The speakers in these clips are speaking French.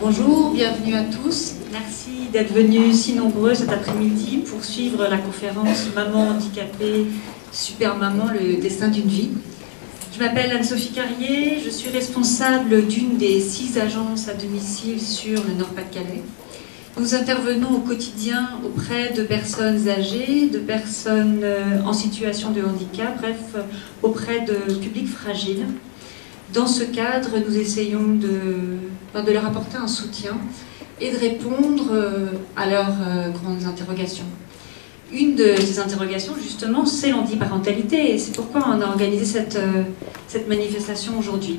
Bonjour, bienvenue à tous. Merci d'être venus si nombreux cet après-midi pour suivre la conférence Maman handicapée, Super Maman, le destin d'une vie. Je m'appelle Anne-Sophie Carrier, je suis responsable d'une des 6 agences à domicile sur le Nord-Pas-de-Calais. Nous intervenons au quotidien auprès de personnes âgées, de personnes en situation de handicap, bref, auprès de publics fragiles. Dans ce cadre, nous essayons de leur apporter un soutien et de répondre à leurs grandes interrogations. Une de ces interrogations, justement, c'est l'handiparentalité, et c'est pourquoi on a organisé cette manifestation aujourd'hui.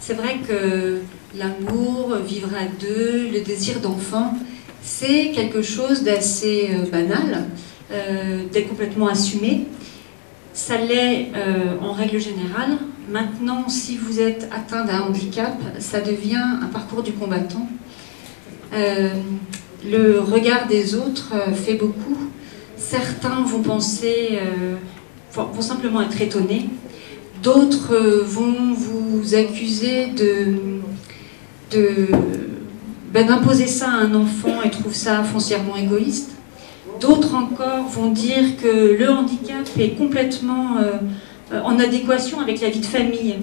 C'est vrai que l'amour, vivre à deux, le désir d'enfant, c'est quelque chose d'assez banal, d'être complètement assumé. Ça l'est en règle générale. Maintenant, si vous êtes atteint d'un handicap, ça devient un parcours du combattant. Le regard des autres fait beaucoup. Certains vont penser, vont simplement être étonnés. D'autres vont vous accuser d'imposer ça à un enfant et trouvent ça foncièrement égoïste. D'autres encore vont dire que le handicap est complètement en adéquation avec la vie de famille.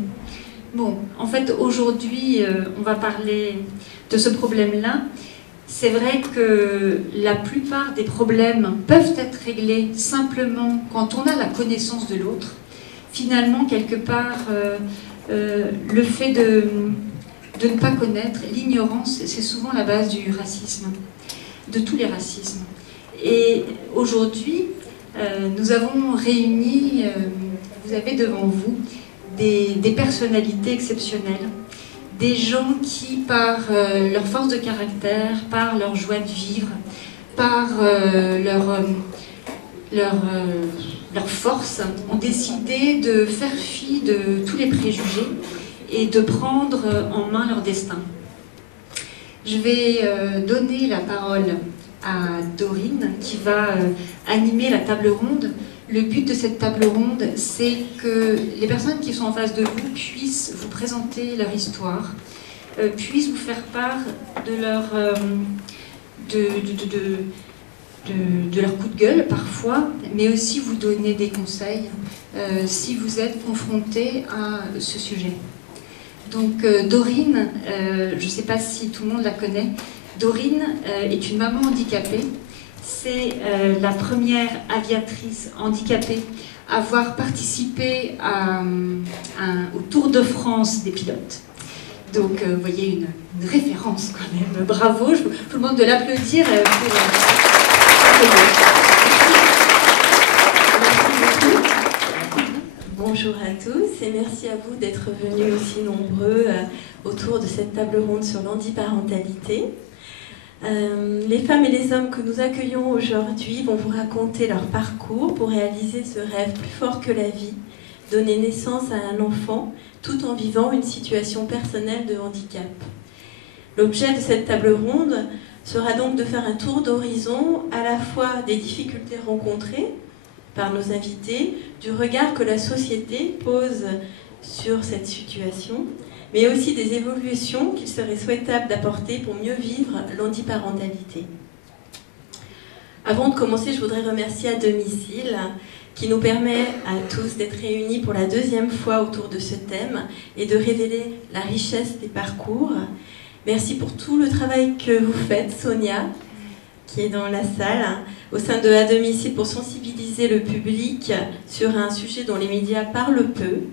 Bon, en fait, aujourd'hui, on va parler de ce problème-là. C'est vrai que la plupart des problèmes peuvent être réglés simplement quand on a la connaissance de l'autre. Finalement, quelque part, le fait de ne pas connaître, l'ignorance, c'est souvent la base du racisme, de tous les racismes. Et aujourd'hui, nous avons réuni, vous avez devant vous, des personnalités exceptionnelles, des gens qui, par leur force de caractère, par leur joie de vivre, par leur force, ont décidé de faire fi de tous les préjugés et de prendre en main leur destin. Je vais donner la parole à Dorine qui va animer la table ronde. Le but de cette table ronde, c'est que les personnes qui sont en face de vous puissent vous présenter leur histoire, puissent vous faire part de leur coup de gueule parfois, mais aussi vous donner des conseils si vous êtes confronté à ce sujet. Donc Dorine, je ne sais pas si tout le monde la connaît, Dorine est une maman handicapée. C'est la première aviatrice handicapée à avoir participé au Tour de France des pilotes. Donc, vous voyez, une référence quand même. Bravo, je vous demande de l'applaudir Bonjour à tous et merci à vous d'être venus aussi nombreux autour de cette table ronde sur l'handiparentalité. Les femmes et les hommes que nous accueillons aujourd'hui vont vous raconter leur parcours pour réaliser ce rêve plus fort que la vie, donner naissance à un enfant tout en vivant une situation personnelle de handicap. L'objet de cette table ronde sera donc de faire un tour d'horizon à la fois des difficultés rencontrées par nos invités, du regard que la société pose sur cette situation, mais aussi des évolutions qu'il serait souhaitable d'apporter pour mieux vivre l'handiparentalité. Avant de commencer, je voudrais remercier À Domicile, qui nous permet à tous d'être réunis pour la 2e fois autour de ce thème et de révéler la richesse des parcours. Merci pour tout le travail que vous faites, Sonia, qui est dans la salle, au sein de À Domicile pour sensibiliser le public sur un sujet dont les médias parlent peu.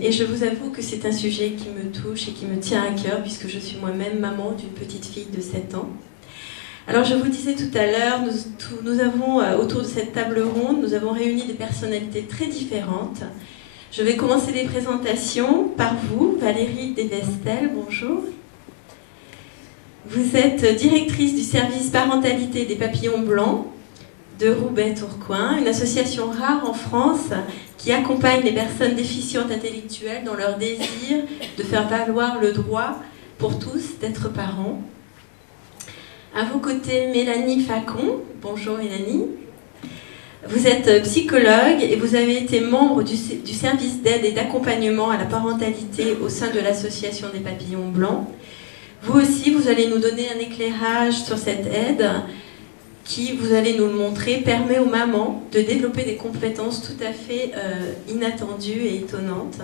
Et je vous avoue que c'est un sujet qui me touche et qui me tient à cœur puisque je suis moi-même maman d'une petite fille de 7 ans. Alors je vous disais tout à l'heure, nous avons autour de cette table ronde, nous avons réuni des personnalités très différentes. Je vais commencer les présentations par vous, Valérie Desvestel, bonjour. Vous êtes directrice du service parentalité des Papillons Blancs de Roubaix-Tourcoing, une association rare en France qui accompagne les personnes déficientes intellectuelles dans leur désir de faire valoir le droit pour tous d'être parents. À vos côtés, Mélanie Facon. Bonjour Mélanie. Vous êtes psychologue et vous avez été membre du service d'aide et d'accompagnement à la parentalité au sein de l'association des Papillons Blancs. Vous aussi, vous allez nous donner un éclairage sur cette aide qui, vous allez nous le montrer, permet aux mamans de développer des compétences tout à fait inattendues et étonnantes.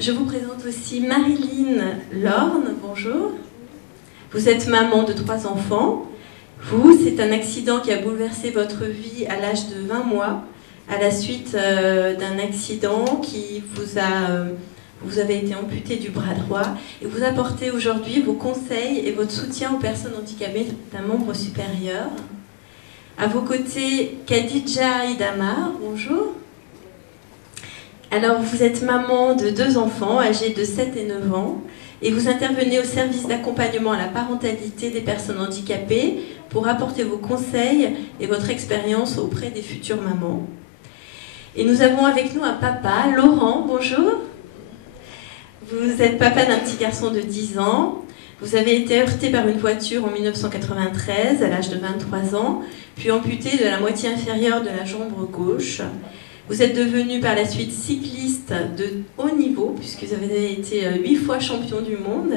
Je vous présente aussi Marilyn Lorne, bonjour. Vous êtes maman de 3 enfants. Vous, c'est un accident qui a bouleversé votre vie à l'âge de 20 mois, à la suite d'un accident qui vous avez été amputé du bras droit, et vous apportez aujourd'hui vos conseils et votre soutien aux personnes handicapées d'un membre supérieur. À vos côtés, Khadija Idamar, bonjour. Alors, vous êtes maman de 2 enfants âgés de 7 et 9 ans, et vous intervenez au service d'accompagnement à la parentalité des personnes handicapées pour apporter vos conseils et votre expérience auprès des futures mamans. Et nous avons avec nous un papa, Laurent, bonjour. Vous êtes papa d'un petit garçon de 10 ans. Vous avez été heurté par une voiture en 1993 à l'âge de 23 ans, puis amputé de la moitié inférieure de la jambe gauche. Vous êtes devenu par la suite cycliste de haut niveau, puisque vous avez été 8 fois champion du monde.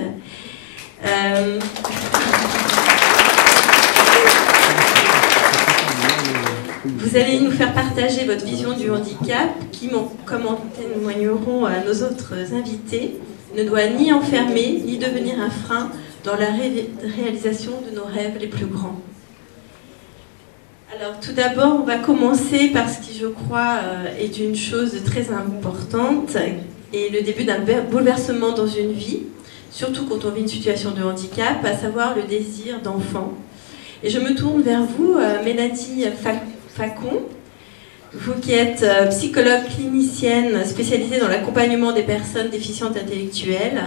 Vous allez nous faire partager votre vision du handicap, qui, comme en témoigneront nos autres invités, ne doit ni enfermer, ni devenir un frein dans la réalisation de nos rêves les plus grands. Alors tout d'abord, on va commencer par ce qui, je crois, est une chose très importante et le début d'un bouleversement dans une vie, surtout quand on vit une situation de handicap, à savoir le désir d'enfant. Et je me tourne vers vous, Mélanie Facon, vous qui êtes psychologue clinicienne spécialisée dans l'accompagnement des personnes déficientes intellectuelles.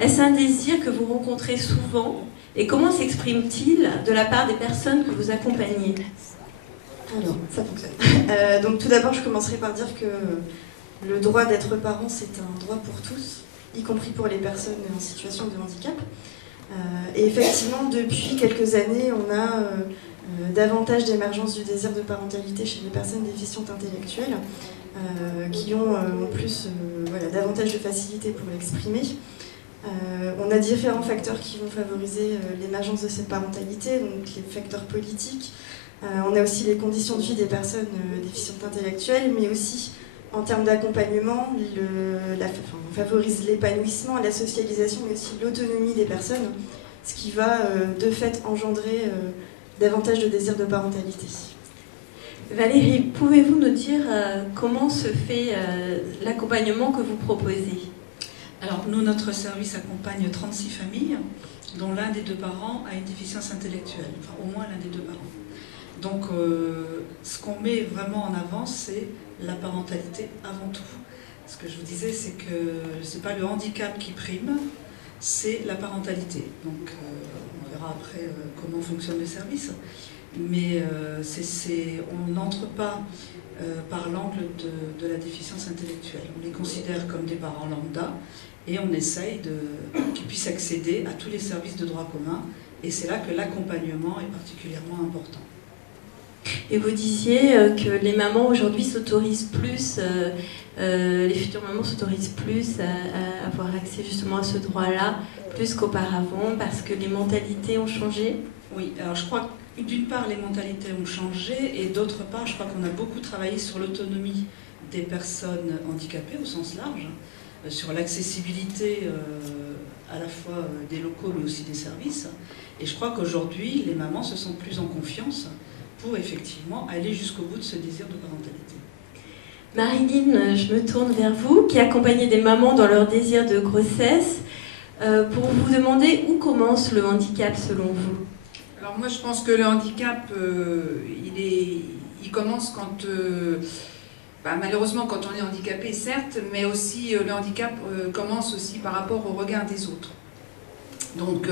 Est-ce un désir que vous rencontrez souvent et comment s'exprime-t-il de la part des personnes que vous accompagnez? Alors, ça fonctionne. Donc tout d'abord, je commencerai par dire que le droit d'être parent, c'est un droit pour tous, y compris pour les personnes en situation de handicap. Et effectivement, depuis quelques années, on a davantage d'émergence du désir de parentalité chez les personnes déficientes intellectuelles, qui ont en plus davantage de facilité pour l'exprimer. On a différents facteurs qui vont favoriser l'émergence de cette parentalité, donc les facteurs politiques. On a aussi les conditions de vie des personnes déficientes intellectuelles, mais aussi en termes d'accompagnement, on favorise l'épanouissement, la socialisation, mais aussi l'autonomie des personnes, ce qui va de fait engendrer davantage de désir de parentalité. Valérie, pouvez-vous nous dire comment se fait l'accompagnement que vous proposez? Alors nous, notre service accompagne 36 familles, dont l'un des 2 parents a une déficience intellectuelle, enfin au moins l'un des 2 parents. Donc ce qu'on met vraiment en avant, c'est la parentalité avant tout. Ce que je vous disais, c'est que ce n'est pas le handicap qui prime, c'est la parentalité. Donc on verra après comment fonctionne le service. Mais on n'entre pas par l'angle de la déficience intellectuelle. On les considère comme des parents lambda et on essaye qu'ils puissent accéder à tous les services de droit commun. Et c'est là que l'accompagnement est particulièrement important. Et vous disiez que les mamans aujourd'hui s'autorisent plus, les futures mamans s'autorisent plus à avoir accès justement à ce droit-là, plus qu'auparavant, parce que les mentalités ont changé? Oui, alors je crois que d'une part les mentalités ont changé et d'autre part je crois qu'on a beaucoup travaillé sur l'autonomie des personnes handicapées au sens large, sur l'accessibilité à la fois des locaux mais aussi des services. Et je crois qu'aujourd'hui les mamans se sentent plus en confiance pour effectivement aller jusqu'au bout de ce désir de parentalité. Marilyn, je me tourne vers vous, qui accompagnez des mamans dans leur désir de grossesse, pour vous demander où commence le handicap selon vous. Alors moi je pense que le handicap, il commence quand, malheureusement quand on est handicapé certes, mais aussi le handicap commence aussi par rapport au regard des autres. Donc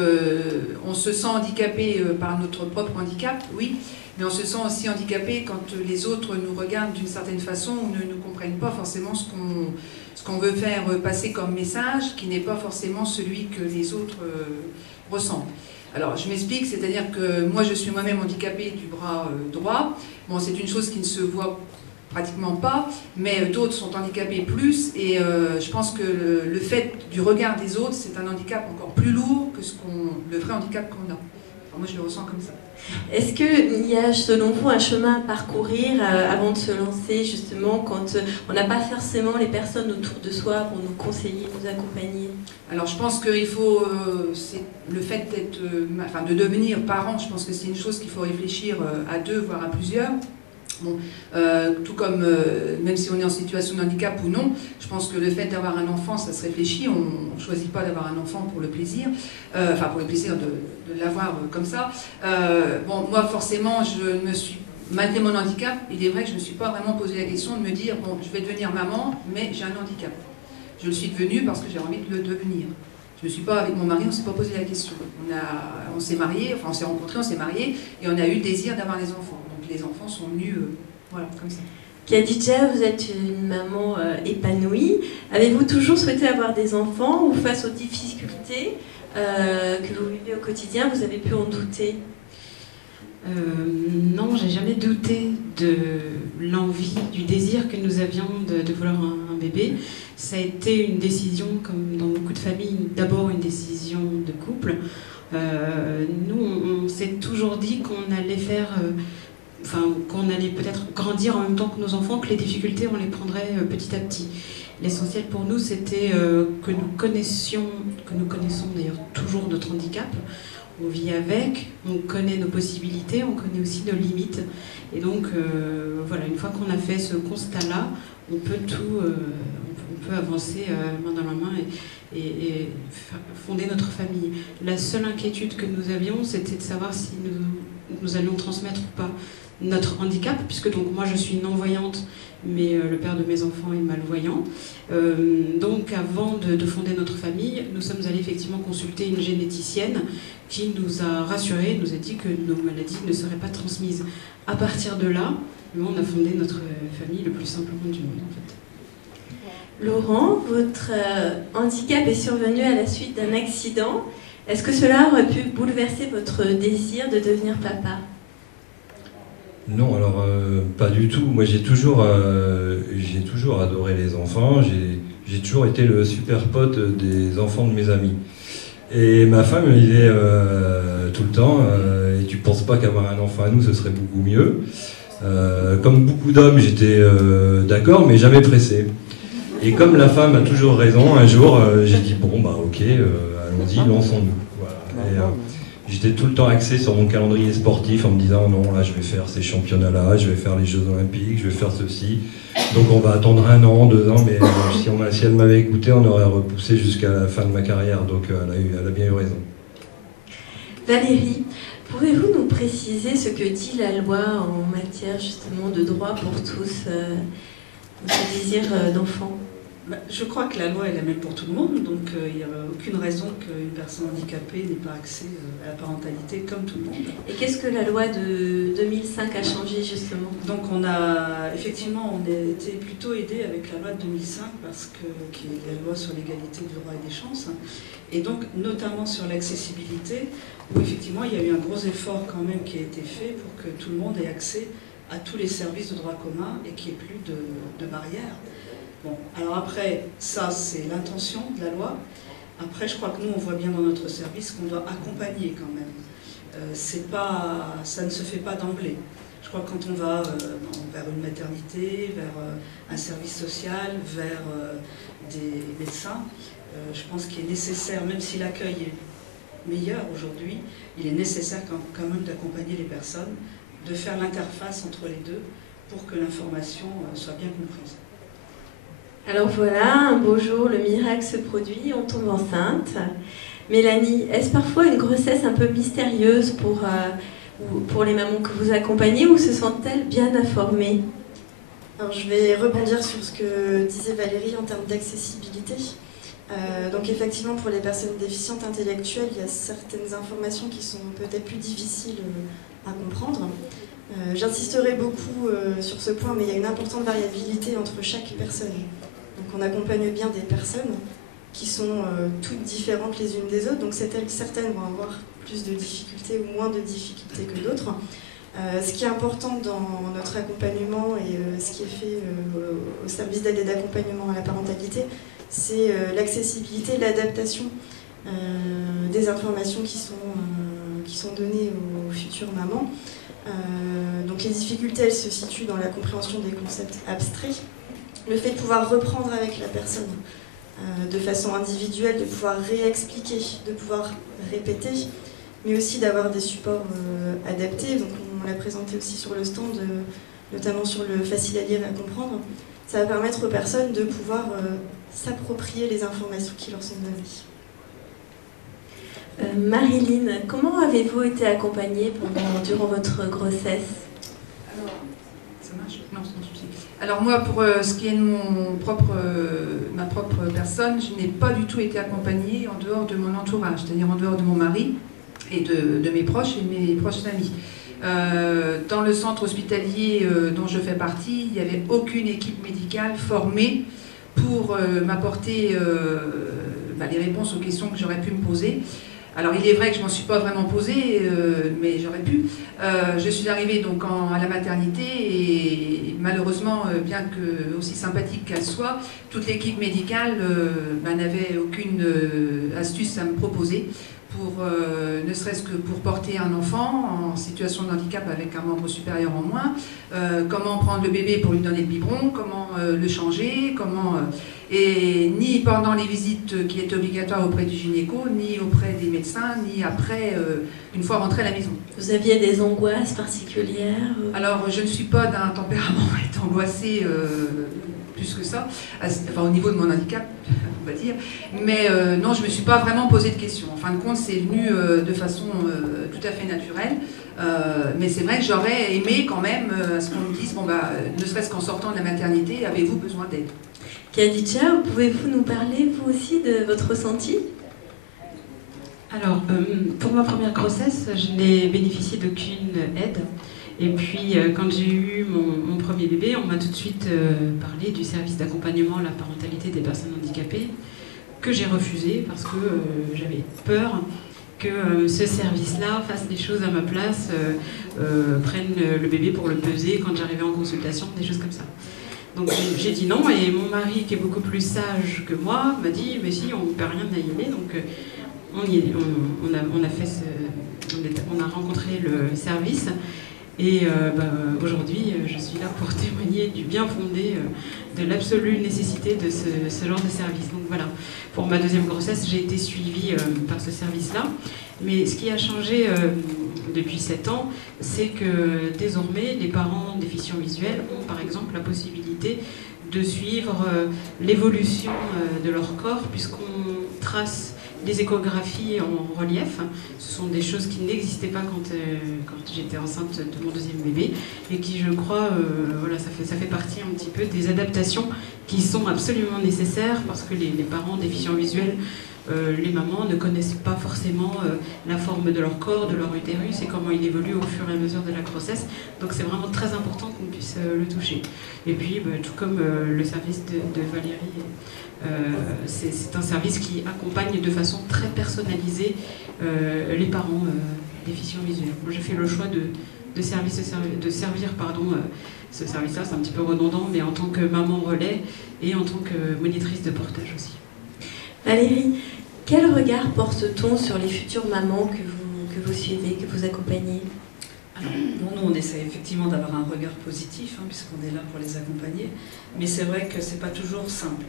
on se sent handicapé par notre propre handicap, oui, mais on se sent aussi handicapé quand les autres nous regardent d'une certaine façon ou ne comprennent pas forcément ce qu'on veut faire passer comme message, qui n'est pas forcément celui que les autres ressentent. Alors, je m'explique, c'est-à-dire que moi, je suis moi-même handicapée du bras droit. Bon, c'est une chose qui ne se voit pratiquement pas, mais d'autres sont handicapés plus, et je pense que le fait du regard des autres, c'est un handicap encore plus lourd que le vrai handicap qu'on a. Enfin, moi, je le ressens comme ça. Est-ce qu'il y a, selon vous, un chemin à parcourir avant de se lancer, justement, quand on n'a pas forcément les personnes autour de soi pour nous conseiller, nous accompagner? Alors, je pense qu'il faut, c'est le fait d'être, enfin, de devenir parent, je pense que c'est une chose qu'il faut réfléchir à deux, voire à plusieurs. Bon, tout comme, même si on est en situation de handicap ou non, je pense que le fait d'avoir un enfant, ça se réfléchit. On ne choisit pas d'avoir un enfant pour le plaisir, enfin pour le plaisir de l'avoir comme ça. Bon, moi, forcément, malgré mon handicap, il est vrai que je ne me suis pas vraiment posé la question de me dire, bon, je vais devenir maman, mais j'ai un handicap. Je le suis devenue parce que j'ai envie de le devenir. Je ne me suis pas, avec mon mari, on ne s'est pas posé la question. On s'est mariés, enfin on s'est rencontrés, on s'est mariés, et on a eu le désir d'avoir des enfants. Les enfants sont venus, voilà, comme ça. Khadija, vous êtes une maman épanouie. Avez-vous toujours souhaité avoir des enfants ou face aux difficultés que vous vivez au quotidien, vous avez pu en douter? Non, j'ai jamais douté de l'envie, du désir que nous avions de vouloir un bébé. Ça a été une décision, comme dans beaucoup de familles, d'abord une décision de couple. Nous, on s'est toujours dit qu'on allait faire... qu'on allait peut-être grandir en même temps que nos enfants, que les difficultés, on les prendrait petit à petit. L'essentiel pour nous, c'était que nous connaissons d'ailleurs toujours notre handicap. On vit avec, on connaît nos possibilités, on connaît aussi nos limites. Et donc, voilà, une fois qu'on a fait ce constat-là, on peut avancer main dans la main et fonder notre famille. La seule inquiétude que nous avions, c'était de savoir si nous allions transmettre ou pas notre handicap, puisque donc moi je suis non-voyante, mais le père de mes enfants est malvoyant. Donc avant de fonder notre famille, nous sommes allés effectivement consulter une généticienne qui nous a rassurés, nous a dit que nos maladies ne seraient pas transmises. À partir de là, on a fondé notre famille le plus simplement du monde en fait. Laurent, votre handicap est survenu à la suite d'un accident. Est-ce que cela aurait pu bouleverser votre désir de devenir papa? Non, alors pas du tout. Moi j'ai toujours adoré les enfants, j'ai toujours été le super pote des enfants de mes amis. Et ma femme me disait tout le temps, et tu penses pas qu'avoir un enfant à nous ce serait beaucoup mieux. Comme beaucoup d'hommes, j'étais d'accord, mais jamais pressé. Et comme la femme a toujours raison, un jour j'ai dit bon bah ok, allons-y, lançons-nous. Voilà. J'étais tout le temps axé sur mon calendrier sportif en me disant non, là je vais faire ces championnats-là, je vais faire les Jeux Olympiques, je vais faire ceci. Donc on va attendre 1 an, 2 ans, mais si elle m'avait écouté, on aurait repoussé jusqu'à la fin de ma carrière. Donc elle a bien eu raison. Valérie, pouvez-vous nous préciser ce que dit la loi en matière justement de droit pour tous, ce désir d'enfant? Je crois que la loi est la même pour tout le monde, donc il n'y a aucune raison qu'une personne handicapée n'ait pas accès à la parentalité comme tout le monde. Et qu'est-ce que la loi de 2005 a changé justement? Donc on a été plutôt aidé avec la loi de 2005 qui est la loi sur l'égalité du droit et des chances, et donc notamment sur l'accessibilité, où effectivement il y a eu un gros effort quand même qui a été fait pour que tout le monde ait accès à tous les services de droit commun et qu'il n'y ait plus de barrières. Bon, alors après, ça c'est l'intention de la loi. Après, je crois que nous, on voit bien dans notre service qu'on doit accompagner quand même. Ça ne se fait pas d'emblée. Je crois que quand on va vers une maternité, vers un service social, vers des médecins, je pense qu'il est nécessaire, même si l'accueil est meilleur aujourd'hui, il est nécessaire quand même d'accompagner les personnes, de faire l'interface entre les deux pour que l'information soit bien comprise. Alors voilà, un beau jour, le miracle se produit, on tombe enceinte. Mélanie, est-ce parfois une grossesse un peu mystérieuse pour les mamans que vous accompagnez, ou se sentent-elles bien informées? Alors je vais rebondir sur ce que disait Valérie en termes d'accessibilité. Donc effectivement, pour les personnes déficientes intellectuelles, il y a certaines informations qui sont peut-être plus difficiles à comprendre. J'insisterai beaucoup sur ce point, mais il y a une importante variabilité entre chaque personne. Donc on accompagne bien des personnes qui sont toutes différentes les unes des autres, donc certaines vont avoir plus de difficultés ou moins de difficultés que d'autres. Ce qui est important dans notre accompagnement et ce qui est fait au service d'aide et d'accompagnement à la parentalité, c'est l'accessibilité, l'adaptation des informations qui sont données aux futures mamans. Donc les difficultés, elles se situent dans la compréhension des concepts abstraits, le fait de pouvoir reprendre avec la personne de façon individuelle, de pouvoir réexpliquer, de pouvoir répéter, mais aussi d'avoir des supports adaptés. Donc on l'a présenté aussi sur le stand, notamment sur le facile à lire et à comprendre. Ça va permettre aux personnes de pouvoir s'approprier les informations qui leur sont données. Marilyn, comment avez-vous été accompagnée durant votre grossesse? Alors, ça marche? Non, c'est un souci. Alors moi, pour ce qui est de ma propre personne, je n'ai pas du tout été accompagnée en dehors de mon entourage, c'est-à-dire en dehors de mon mari et de mes proches et de mes proches amis. Dans le centre hospitalier dont je fais partie, il n'y avait aucune équipe médicale formée pour m'apporter les réponses aux questions que j'aurais pu me poser. Alors il est vrai que je ne m'en suis pas vraiment posée, mais j'aurais pu. Je suis arrivée donc à la maternité et malheureusement, bien que aussi sympathique qu'elle soit, toute l'équipe médicale n'avait aucune astuce à me proposer pour, ne serait-ce que pour porter un enfant en situation de handicap avec un membre supérieur en moins, comment prendre le bébé pour lui donner le biberon, comment le changer, et ni pendant les visites qui étaient obligatoires auprès du gynéco, ni auprès des médecins, ni après, une fois rentrée à la maison. Vous aviez des angoisses particulières? Alors, je ne suis pas d'un tempérament à être angoissée plus que ça, enfin au niveau de mon handicap, on va dire, mais non, je ne me suis pas vraiment posé de questions. En fin de compte, c'est venu de façon tout à fait naturelle, mais c'est vrai que j'aurais aimé quand même à ce qu'on me dise, ne serait-ce qu'en sortant de la maternité, avez-vous besoin d'aide? Khadija, pouvez-vous nous parler, vous aussi, de votre ressenti? Alors, pour ma première grossesse, je n'ai bénéficié d'aucune aide. Et puis, quand j'ai eu mon premier bébé, on m'a tout de suite parlé du service d'accompagnement à la parentalité des personnes handicapées, que j'ai refusé parce que j'avais peur que ce service-là fasse les choses à ma place, prenne le bébé pour le peser quand j'arrivais en consultation, des choses comme ça. Donc j'ai dit non, et mon mari, qui est beaucoup plus sage que moi, m'a dit mais si, on ne peut rien à y aller. Donc on a rencontré le service. Et aujourd'hui, je suis là pour témoigner du bien fondé, de l'absolue nécessité de ce genre de service. Donc voilà, pour ma deuxième grossesse, j'ai été suivie par ce service-là. Mais ce qui a changé depuis 7 ans, c'est que désormais, les parents déficients visuels ont par exemple la possibilité de suivre l'évolution de leur corps, puisqu'on trace des échographies en relief. Ce sont des choses qui n'existaient pas quand j'étais enceinte de mon deuxième bébé et qui, je crois, ça fait partie un petit peu des adaptations qui sont absolument nécessaires parce que les parents déficients visuels, les mamans ne connaissent pas forcément la forme de leur corps, de leur utérus et comment il évolue au fur et à mesure de la grossesse. Donc c'est vraiment très important qu'on puisse le toucher. Et puis, tout comme le service de Valérie, c'est un service qui accompagne de façon très personnalisée les parents déficients visuels. Moi, j'ai fait le choix de servir ce service-là, c'est un petit peu redondant, mais en tant que maman relais et en tant que monitrice de portage aussi. Valérie, quel regard porte-t-on sur les futures mamans que vous suivez, que vous accompagnez? Alors, nous, on essaie effectivement d'avoir un regard positif, puisqu'on est là pour les accompagner, mais c'est vrai que c'est pas toujours simple.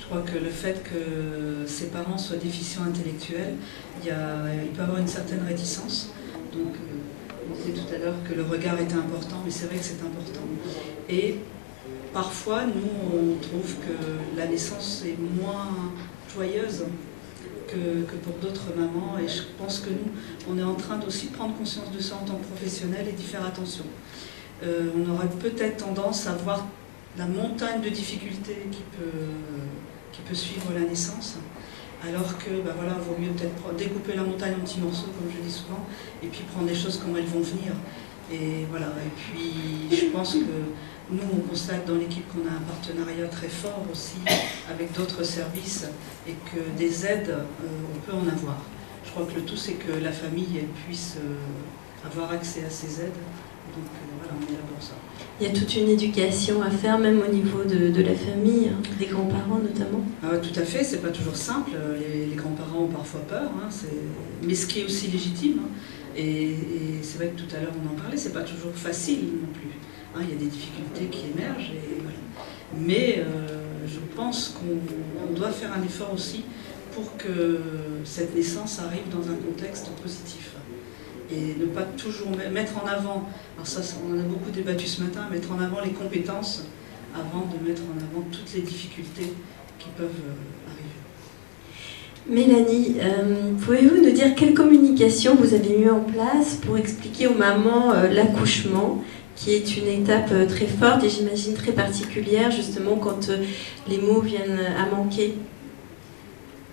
Je crois que le fait que ces parents soient déficients intellectuels, il peut y avoir une certaine réticence. Donc, on disait tout à l'heure que le regard était important, mais c'est vrai que c'est important. Et parfois, nous, on trouve que la naissance est moins joyeuse que pour d'autres mamans, et je pense que nous, on est en train aussi de prendre conscience de ça en tant que professionnels et d'y faire attention. On aurait peut-être tendance à voir la montagne de difficultés qui peut suivre la naissance, alors que vaut mieux peut-être découper la montagne en petits morceaux, comme je dis souvent, et puis prendre les choses comme elles vont venir. Et voilà. Et puis je pense que nous, on constate dans l'équipe qu'on a un partenariat très fort aussi avec d'autres services et que des aides, on peut en avoir. Je crois que le tout, c'est que la famille elle puisse avoir accès à ces aides. Donc voilà, on est là pour ça. Il y a toute une éducation à faire, même au niveau de la famille, hein, des grands-parents notamment. Tout à fait, c'est pas toujours simple. Les grands-parents ont parfois peur, hein, mais ce qui est aussi légitime. Hein. Et c'est vrai que tout à l'heure on en parlait, c'est pas toujours facile non plus. Hein, il y a des difficultés qui émergent. Voilà. Mais je pense qu'on doit faire un effort aussi pour que cette naissance arrive dans un contexte positif. Et ne pas toujours mettre en avant, alors ça on en a beaucoup débattu ce matin, mettre en avant les compétences avant de mettre en avant toutes les difficultés qui peuvent arriver. Mélanie, pouvez-vous nous dire quelle communication vous avez mis en place pour expliquer aux mamans l'accouchement, qui est une étape très forte et j'imagine très particulière, justement quand les mots viennent à manquer?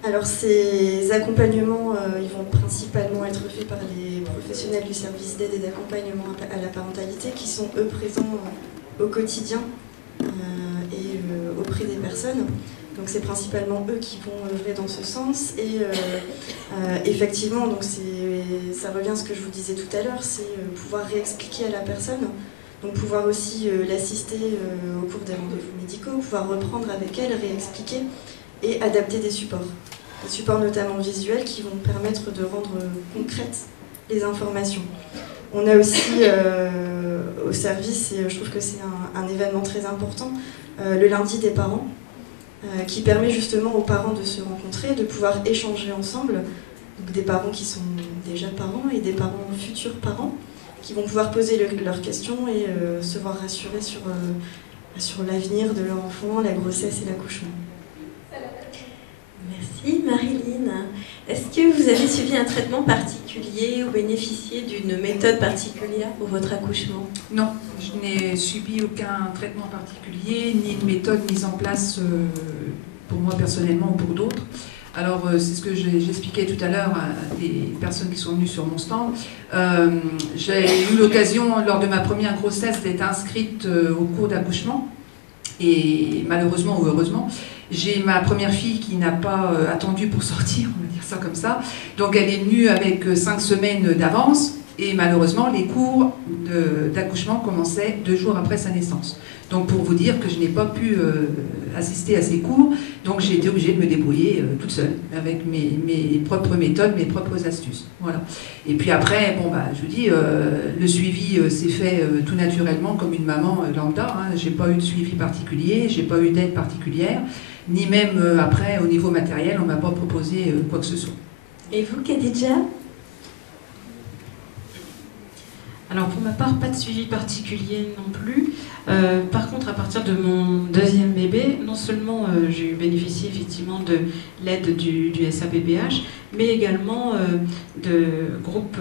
Alors ces accompagnements, ils vont principalement être faits par les professionnels du service d'aide et d'accompagnement à la parentalité qui sont eux présents au quotidien et auprès des personnes. Donc c'est principalement eux qui vont œuvrer dans ce sens et effectivement, donc ça revient à ce que je vous disais tout à l'heure, c'est pouvoir réexpliquer à la personne, donc pouvoir aussi l'assister au cours des rendez-vous médicaux, pouvoir reprendre avec elle, réexpliquer et adapter des supports notamment visuels qui vont permettre de rendre concrètes les informations. On a aussi au service, et je trouve que c'est un événement très important, le lundi des parents, qui permet justement aux parents de se rencontrer, de pouvoir échanger ensemble, donc des parents qui sont déjà parents et des parents futurs parents, qui vont pouvoir poser leurs questions et se voir rassurés sur l'avenir de leur enfant, la grossesse et l'accouchement. Merci. Marilyn, est-ce que vous avez suivi un traitement particulier ou bénéficié d'une méthode particulière pour votre accouchement? Non, je n'ai subi aucun traitement particulier, ni de méthode mise en place pour moi personnellement ou pour d'autres. Alors, c'est ce que j'expliquais tout à l'heure à des personnes qui sont venues sur mon stand. J'ai eu l'occasion, lors de ma première grossesse, d'être inscrite au cours d'accouchement. Et malheureusement ou heureusement, j'ai ma première fille qui n'a pas attendu pour sortir, on va dire ça comme ça. Donc elle est venue avec 5 semaines d'avance et malheureusement les cours d'accouchement commençaient 2 jours après sa naissance. Donc pour vous dire que je n'ai pas pu assister à ces cours, donc j'ai été obligée de me débrouiller toute seule avec mes propres méthodes, mes propres astuces. Voilà. Et puis après, bon, je vous dis, le suivi s'est fait tout naturellement comme une maman lambda. Hein. J'ai pas eu de suivi particulier, j'ai pas eu d'aide particulière, ni même après au niveau matériel, on m'a pas proposé quoi que ce soit. Et vous, Khadija? Alors pour ma part, pas de suivi particulier non plus. Par contre, à partir de mon deuxième bébé, non seulement j'ai eu bénéficié effectivement de l'aide du SAPBH, mais également de groupes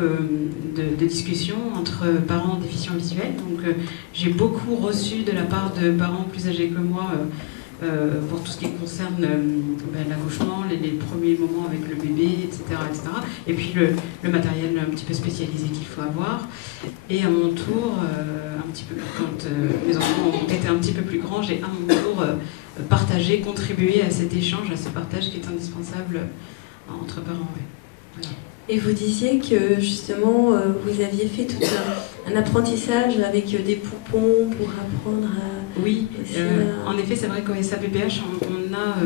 de discussion entre parents déficients visuels. Donc j'ai beaucoup reçu de la part de parents plus âgés que moi pour tout ce qui concerne l'accouchement, les premiers moments avec le bébé, etc. etc. Et puis le matériel un petit peu spécialisé qu'il faut avoir. Et à mon tour, un petit peu, quand mes enfants ont été un petit peu plus grands, j'ai à mon tour partagé, contribué à cet échange, à ce partage qui est indispensable entre parents. Ouais. Voilà. Et vous disiez que justement vous aviez fait tout un apprentissage avec des poupons pour apprendre à... Oui, en effet c'est vrai qu'au SAPBH on a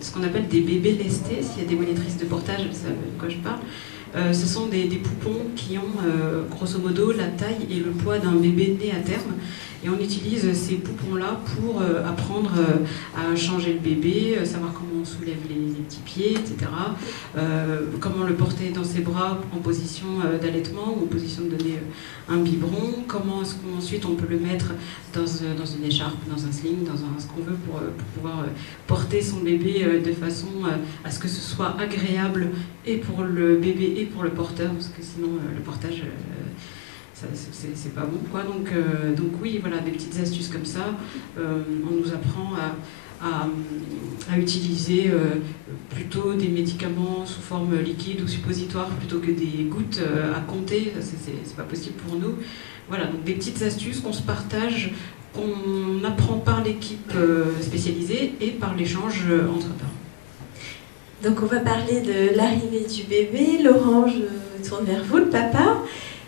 ce qu'on appelle des bébés lestés. S'il y a des monitrices de portage, elles savent de quoi je parle. Ce sont des poupons qui ont grosso modo la taille et le poids d'un bébé né à terme. Et on utilise ces poupons-là pour apprendre à changer le bébé, savoir comment on soulève les petits pieds, etc. Comment le porter dans ses bras en position d'allaitement ou en position de donner un biberon. Comment est-ce qu'ensuite on peut le mettre dans une écharpe, dans un sling, dans ce qu'on veut pour pouvoir porter son bébé de façon à ce que ce soit agréable et pour le bébé et pour le porteur, parce que sinon le portage... c'est pas bon quoi. Donc oui, voilà, des petites astuces comme ça. On nous apprend à utiliser plutôt des médicaments sous forme liquide ou suppositoire plutôt que des gouttes à compter. C'est pas possible pour nous. Voilà, donc des petites astuces qu'on se partage, qu'on apprend par l'équipe spécialisée et par l'échange entre parents. Donc on va parler de l'arrivée du bébé. Laurent, je tourne vers vous, le papa.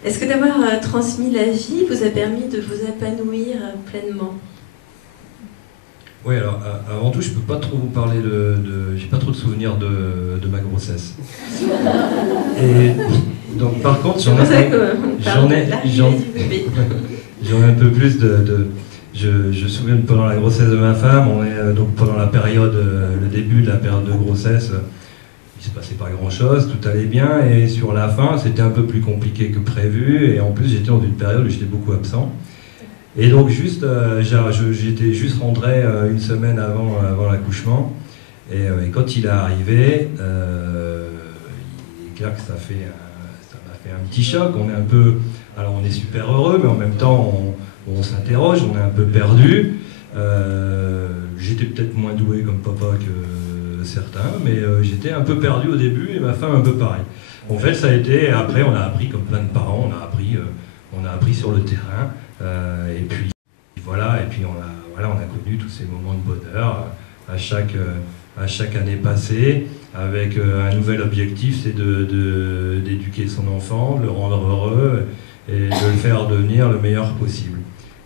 Est-ce que d'avoir transmis la vie vous a permis de vous épanouir pleinement? Oui, alors avant tout, je peux pas trop vous parler j'ai pas trop de souvenirs de ma grossesse. Et donc par contre, j'en ai un peu plus je me souviens pendant la grossesse de ma femme, donc pendant la période, le début de la période de grossesse, il se passait pas grand chose, tout allait bien, et sur la fin, c'était un peu plus compliqué que prévu, et en plus j'étais dans une période où j'étais beaucoup absent. Et donc j'étais juste rentré une semaine avant l'accouchement, et quand il est arrivé, il est clair que ça m'a fait un petit choc. Alors on est super heureux, mais en même temps on s'interroge, on est un peu perdu. J'étais peut-être moins doué comme papa que certains, mais j'étais un peu perdu au début, et ma femme un peu pareil. En fait, ça a été, après on a appris comme plein de parents, on a appris sur le terrain. Et puis voilà, et puis on a connu tous ces moments de bonheur à chaque année passée, avec un nouvel objectif, c'est d'éduquer son enfant, de le rendre heureux et de le faire devenir le meilleur possible.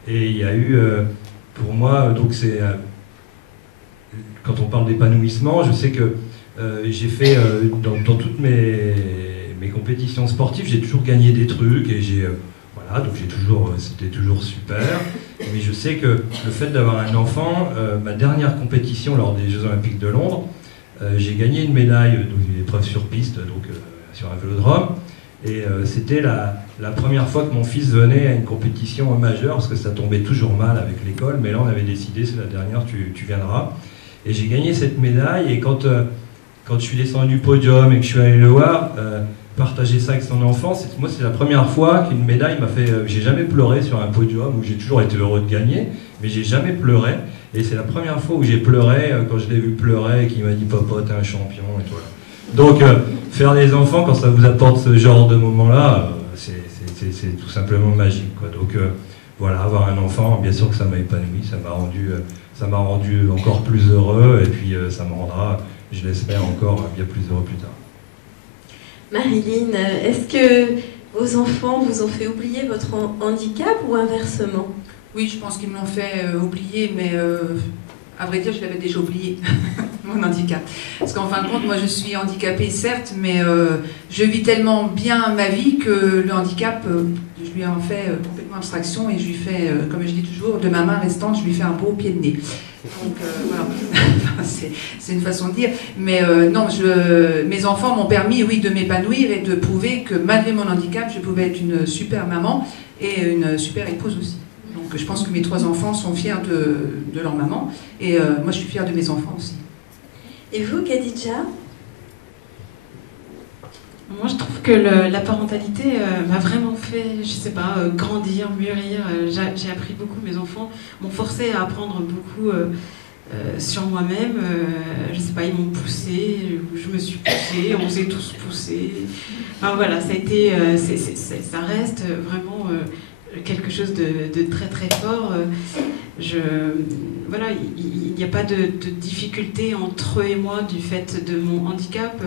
Et il y a eu, pour moi, donc quand on parle d'épanouissement, je sais que j'ai fait, dans toutes mes compétitions sportives, j'ai toujours gagné des trucs, et donc c'était toujours super. Mais je sais que le fait d'avoir un enfant, ma dernière compétition lors des Jeux Olympiques de Londres, j'ai gagné une médaille, donc une épreuve sur piste, sur un vélodrome. Et c'était la première fois que mon fils venait à une compétition majeure, parce que ça tombait toujours mal avec l'école. Mais là, on avait décidé, c'est la dernière, tu viendras. Et j'ai gagné cette médaille. Et quand je suis descendu du podium et que je suis allé le voir, partager ça avec son enfant, moi c'est la première fois qu'une médaille m'a fait... j'ai jamais pleuré sur un podium, où j'ai toujours été heureux de gagner, mais j'ai jamais pleuré. Et c'est la première fois où j'ai pleuré, quand je l'ai vu pleurer, et qu'il m'a dit « Papa, t'es un champion » et tout. Donc faire des enfants, quand ça vous apporte ce genre de moment-là, c'est tout simplement magique, quoi. Donc voilà, avoir un enfant, bien sûr que ça m'a épanoui, ça m'a rendu encore plus heureux, et puis ça me rendra, je l'espère, encore bien plus heureux plus tard. Marilyn, est-ce que vos enfants vous ont fait oublier votre handicap ou inversement? Oui, je pense qu'ils me l'ont fait oublier, mais à vrai dire, je l'avais déjà oublié, mon handicap. Parce qu'en fin de compte, moi je suis handicapée, certes, mais je vis tellement bien ma vie que le handicap, je lui en fais complètement abstraction, et je lui fais, comme je dis toujours, de ma main restante, je lui fais un beau pied de nez. Donc voilà, c'est une façon de dire. Mais non, mes enfants m'ont permis, oui, de m'épanouir et de prouver que malgré mon handicap, je pouvais être une super maman et une super épouse aussi. Donc je pense que mes 3 enfants sont fiers de leur maman, et moi je suis fière de mes enfants aussi. Et vous, Khadija? Moi, je trouve que la parentalité m'a vraiment fait, je sais pas, grandir, mûrir. J'ai appris beaucoup. Mes enfants m'ont forcé à apprendre beaucoup sur moi-même. Je sais pas, ils m'ont poussé, je me suis poussée, on s'est tous poussés. Enfin voilà, ça a été, ça reste vraiment quelque chose de très très fort. Voilà, il n'y a pas de difficulté entre eux et moi du fait de mon handicap.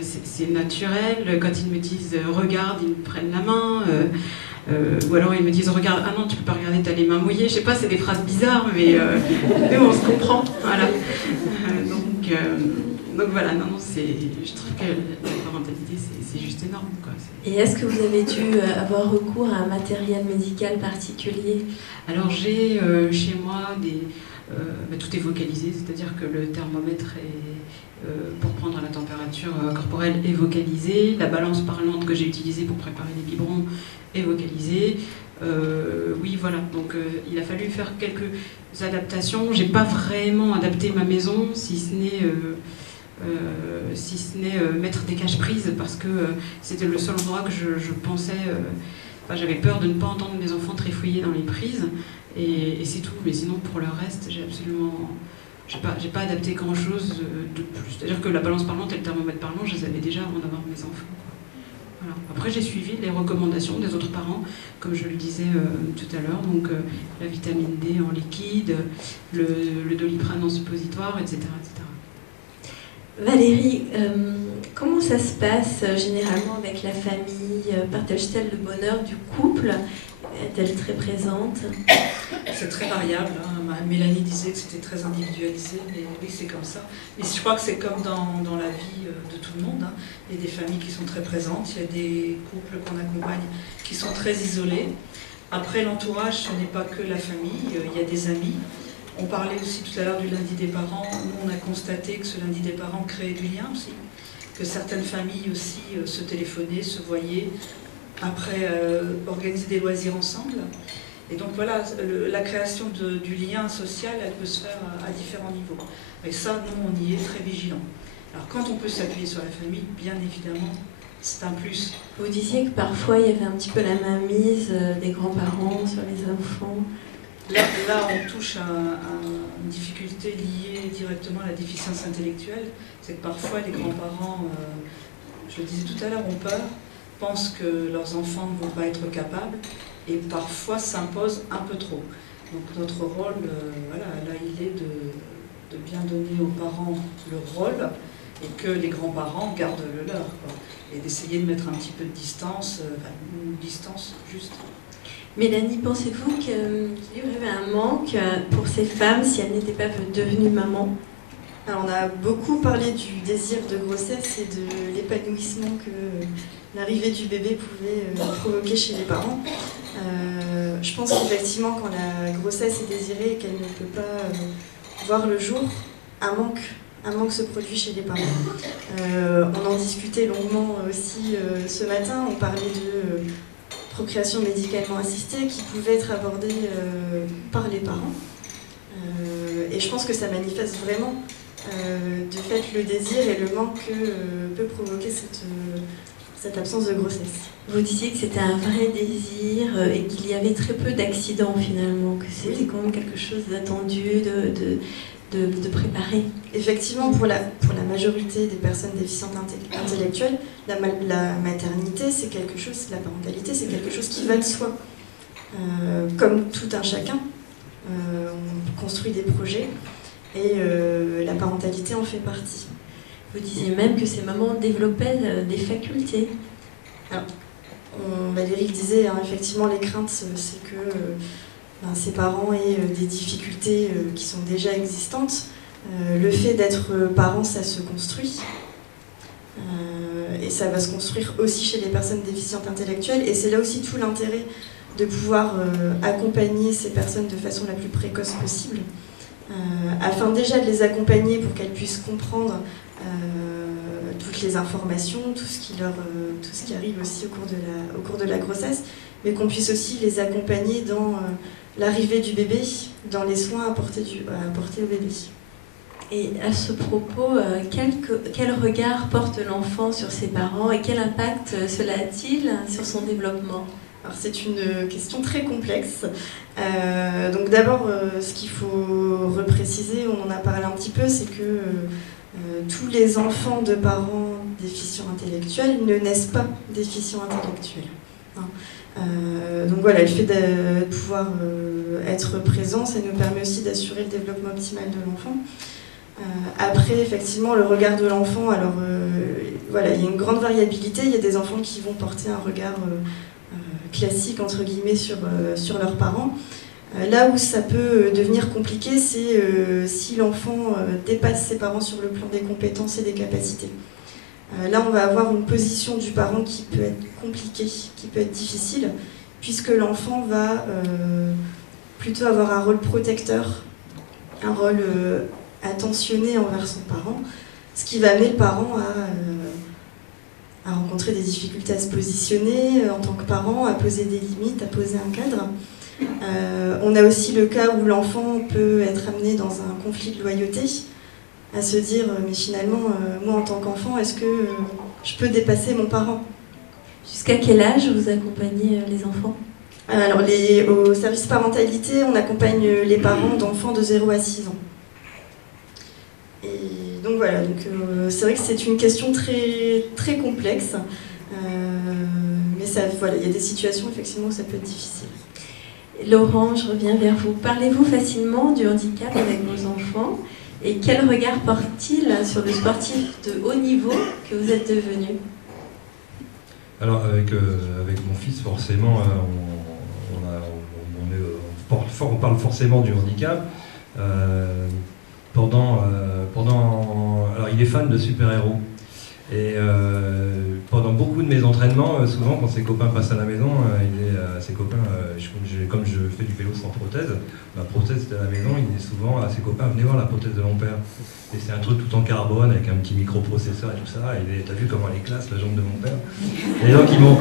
C'est naturel. Quand ils me disent regarde, ils me prennent la main, ou alors ils me disent regarde, ah non tu peux pas regarder, t'as les mains mouillées, je sais pas, c'est des phrases bizarres, mais on se comprend, voilà. Donc voilà, non, je trouve que la parentalité c'est juste énorme, quoi. Et est-ce que vous avez dû avoir recours à un matériel médical particulier? Alors j'ai chez moi tout est vocalisé, c'est-à-dire que le thermomètre pour prendre la température corporelle est vocalisé, la balance parlante que j'ai utilisée pour préparer les biberons est vocalisée. Oui, voilà, donc il a fallu faire quelques adaptations. J'ai pas vraiment adapté ma maison, si ce n'est mettre des cache-prises, parce que c'était le seul endroit que je pensais... j'avais peur de ne pas entendre mes enfants trifouiller dans les prises, et c'est tout. Mais sinon, pour le reste, j'ai pas adapté grand-chose de plus. C'est-à-dire que la balance parlante et le thermomètre parlant, je les avais déjà avant d'avoir mes enfants, quoi. Voilà. Après, j'ai suivi les recommandations des autres parents, comme je le disais tout à l'heure, donc la vitamine D en liquide, le Doliprane en suppositoire, etc., etc. Valérie, comment ça se passe généralement avec la famille? Partage-t-elle le bonheur du couple? Est-elle très présente? C'est très variable. Mélanie disait que c'était très individualisé, mais oui, c'est comme ça. Et je crois que c'est comme dans la vie de tout le monde. Il y a des familles qui sont très présentes, il y a des couples qu'on accompagne qui sont très isolés. Après, l'entourage, ce n'est pas que la famille, il y a des amis. On parlait aussi tout à l'heure du lundi des parents. Nous, on a constaté que ce lundi des parents créait du lien aussi, que certaines familles aussi se téléphonaient, se voyaient, après organiser des loisirs ensemble. Et donc voilà, la création du lien social, elle peut se faire à différents niveaux. Et ça, nous, on y est très vigilants. Alors quand on peut s'appuyer sur la famille, bien évidemment, c'est un plus. Vous disiez que parfois, il y avait un petit peu la mainmise des grands-parents sur les enfants. Là, on touche à une difficulté liée directement à la déficience intellectuelle. C'est que parfois, les grands-parents, je le disais tout à l'heure, ont peur, pensent que leurs enfants ne vont pas être capables, et parfois s'imposent un peu trop. Donc notre rôle, voilà, là, il est de bien donner aux parents le rôle, et que les grands-parents gardent le leur, quoi. Et d'essayer de mettre un petit peu de distance, une distance juste. Mélanie, pensez-vous qu'il y aurait un manque pour ces femmes si elles n'étaient pas devenues mamans? Alors, on a beaucoup parlé du désir de grossesse et de l'épanouissement que l'arrivée du bébé pouvait provoquer chez les parents. Je pense qu'effectivement, quand la grossesse est désirée et qu'elle ne peut pas voir le jour, un manque se produit chez les parents. On en discutait longuement aussi ce matin. On parlait de procréation médicalement assistée qui pouvait être abordée par les parents. Et je pense que ça manifeste vraiment de fait le désir et le manque que peut provoquer cette absence de grossesse. Vous disiez que c'était un vrai désir et qu'il y avait très peu d'accidents finalement, que c'était quand même quelque chose d'attendu, de préparé. Effectivement, pour la majorité des personnes déficientes intellectuelles, la maternité, c'est quelque chose, la parentalité, c'est quelque chose qui va de soi. Comme tout un chacun, on construit des projets et la parentalité en fait partie. Vous disiez même que ces mamans développaient des facultés. Alors, Valérie le disait, hein, effectivement, les craintes, c'est que ces parents aient des difficultés qui sont déjà existantes. Le fait d'être parent, ça se construit. Et ça va se construire aussi chez les personnes déficientes intellectuelles. Et c'est là aussi tout l'intérêt de pouvoir accompagner ces personnes de façon la plus précoce possible, afin déjà de les accompagner pour qu'elles puissent comprendre toutes les informations, tout ce qui arrive aussi au cours de la grossesse, mais qu'on puisse aussi les accompagner dans l'arrivée du bébé, dans les soins apportés au bébé. Et à ce propos, quel regard porte l'enfant sur ses parents et quel impact cela a-t-il sur son développement? Alors c'est une question très complexe. Donc d'abord, ce qu'il faut repréciser, on en a parlé un petit peu, c'est que tous les enfants de parents déficients intellectuels ne naissent pas déficients intellectuels. Donc voilà, le fait de pouvoir être présent, ça nous permet aussi d'assurer le développement optimal de l'enfant. Après, effectivement, le regard de l'enfant, alors voilà, il y a une grande variabilité. Il y a des enfants qui vont porter un regard classique, entre guillemets, sur leurs parents. Là où ça peut devenir compliqué, c'est si l'enfant dépasse ses parents sur le plan des compétences et des capacités. Là, on va avoir une position du parent qui peut être compliquée, qui peut être difficile, puisque l'enfant va plutôt avoir un rôle protecteur, un rôle attentionné envers son parent, ce qui va amener le parent à rencontrer des difficultés à se positionner en tant que parent, à poser des limites, à poser un cadre. On a aussi le cas où l'enfant peut être amené dans un conflit de loyauté, à se dire mais finalement moi en tant qu'enfant est-ce que je peux dépasser mon parent? Jusqu'à quel âge vous accompagnez les enfants? Alors au service parentalité, on accompagne les parents d'enfants de 0 à 6 ans. Et donc voilà, c'est vrai que c'est une question très, très complexe, mais voilà, il y a des situations effectivement où ça peut être difficile. Laurent, je reviens vers vous. Parlez-vous facilement du handicap avec vos enfants? Et quel regard porte-t-il sur le sportif de haut niveau que vous êtes devenu? Alors avec mon fils, forcément, on parle forcément du handicap. Alors il est fan de super-héros. Et pendant beaucoup de mes entraînements, souvent quand ses copains passent à la maison, il est à ses copains, comme je fais du vélo sans prothèse, ma prothèse est à la maison, il dit souvent à ses copains, venez voir la prothèse de mon père. Et c'est un truc tout en carbone avec un petit microprocesseur et tout ça, et t'as vu comment elle est classe, la jambe de mon père. Et donc ils m'ont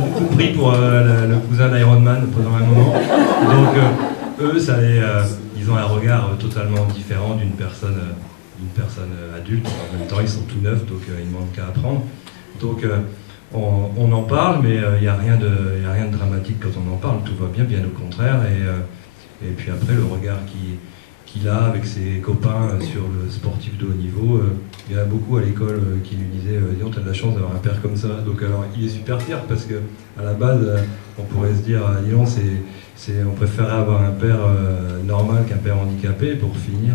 beaucoup pris pour le cousin d'Iron Man pendant un moment. Donc eux, ils ont un regard totalement différent d'une personne adulte. En même temps, ils sont tout neufs, donc il ne manque qu'à apprendre. Donc on en parle, mais il n'y a rien de dramatique quand on en parle. Tout va bien au contraire. Et puis après, le regard qu'il a avec ses copains sur le sportif de haut niveau, il y en a beaucoup à l'école qui lui disaient « Dis donc, t'as de la chance d'avoir un père comme ça ». Donc alors, il est super fier parce que à la base, on pourrait se dire « Dis donc, on préférait avoir un père normal qu'un père handicapé ». Pour finir,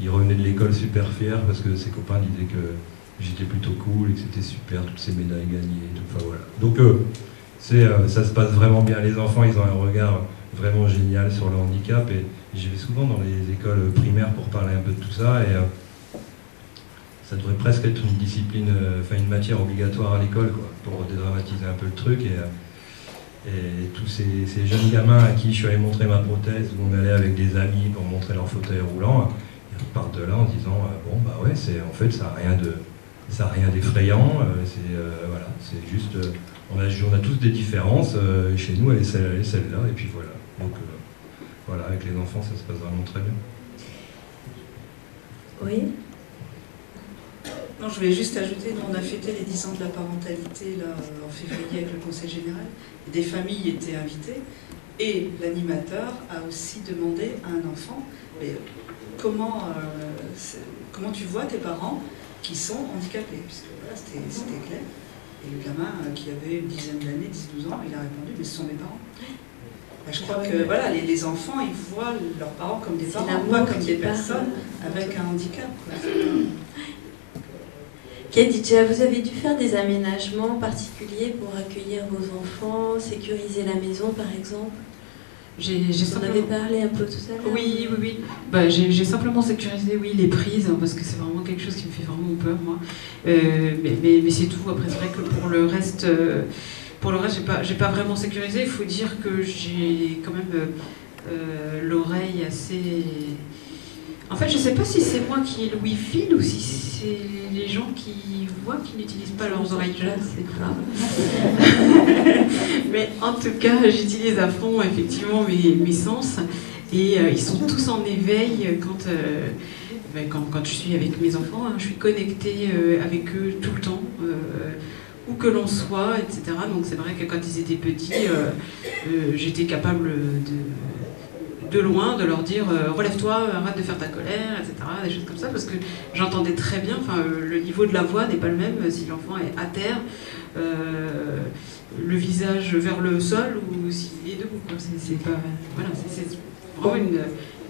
il revenait de l'école super fier parce que ses copains disaient que j'étais plutôt cool et que c'était super, toutes ces médailles gagnées. Enfin, voilà. Donc ça se passe vraiment bien. Les enfants, ils ont un regard vraiment génial sur le handicap et j'y vais souvent dans les écoles primaires pour parler un peu de tout ça et ça devrait presque être une discipline, une matière obligatoire à l'école, quoi, pour dédramatiser un peu le truc et tous ces jeunes gamins à qui je suis allé montrer ma prothèse, où on allait avec des amis pour montrer leur fauteuil roulant, ils repartent de là en disant bon bah ouais, en fait ça a rien d'effrayant, voilà, c'est juste on a tous des différences, chez nous elle est celle-là et puis voilà. Donc voilà, avec les enfants ça se passe vraiment très bien. Oui. Non, je voulais juste ajouter, nous on a fêté les 10 ans de la parentalité là, en février avec le Conseil général. Des familles étaient invitées et l'animateur a aussi demandé à un enfant mais comment tu vois tes parents qui sont handicapés, puisque voilà, c'était clair. Et le gamin qui avait une dizaine d'années, 10-12 ans, il a répondu mais ce sont mes parents. Ben, je crois que voilà, les enfants ils voient leurs parents comme des parents, pas comme des personnes avec un handicap. Khadija, vous avez dû faire des aménagements particuliers pour accueillir vos enfants, sécuriser la maison par exemple? On avait parlé un peu tout à l'heure. Oui. Bah, j'ai simplement sécurisé les prises, hein, parce que c'est vraiment quelque chose qui me fait vraiment peur, moi. Mais c'est tout. Après, c'est vrai que pour le reste, j'ai pas vraiment sécurisé. Il faut dire que j'ai quand même l'oreille assez... En fait, je sais pas si c'est moi qui ai le Wi-Fi ou si c'est les gens qui voient qui n'utilisent pas leurs oreilles. Je ne sais pas. Mais en tout cas, j'utilise à fond effectivement mes sens et ils sont tous en éveil quand je suis avec mes enfants. Hein, je suis connectée avec eux tout le temps. Où que l'on soit, etc. Donc c'est vrai que quand ils étaient petits, j'étais capable de loin de leur dire relève-toi, arrête de faire ta colère, etc. Des choses comme ça, parce que j'entendais très bien, le niveau de la voix n'est pas le même si l'enfant est à terre, le visage vers le sol ou s'il est debout. C'est vraiment une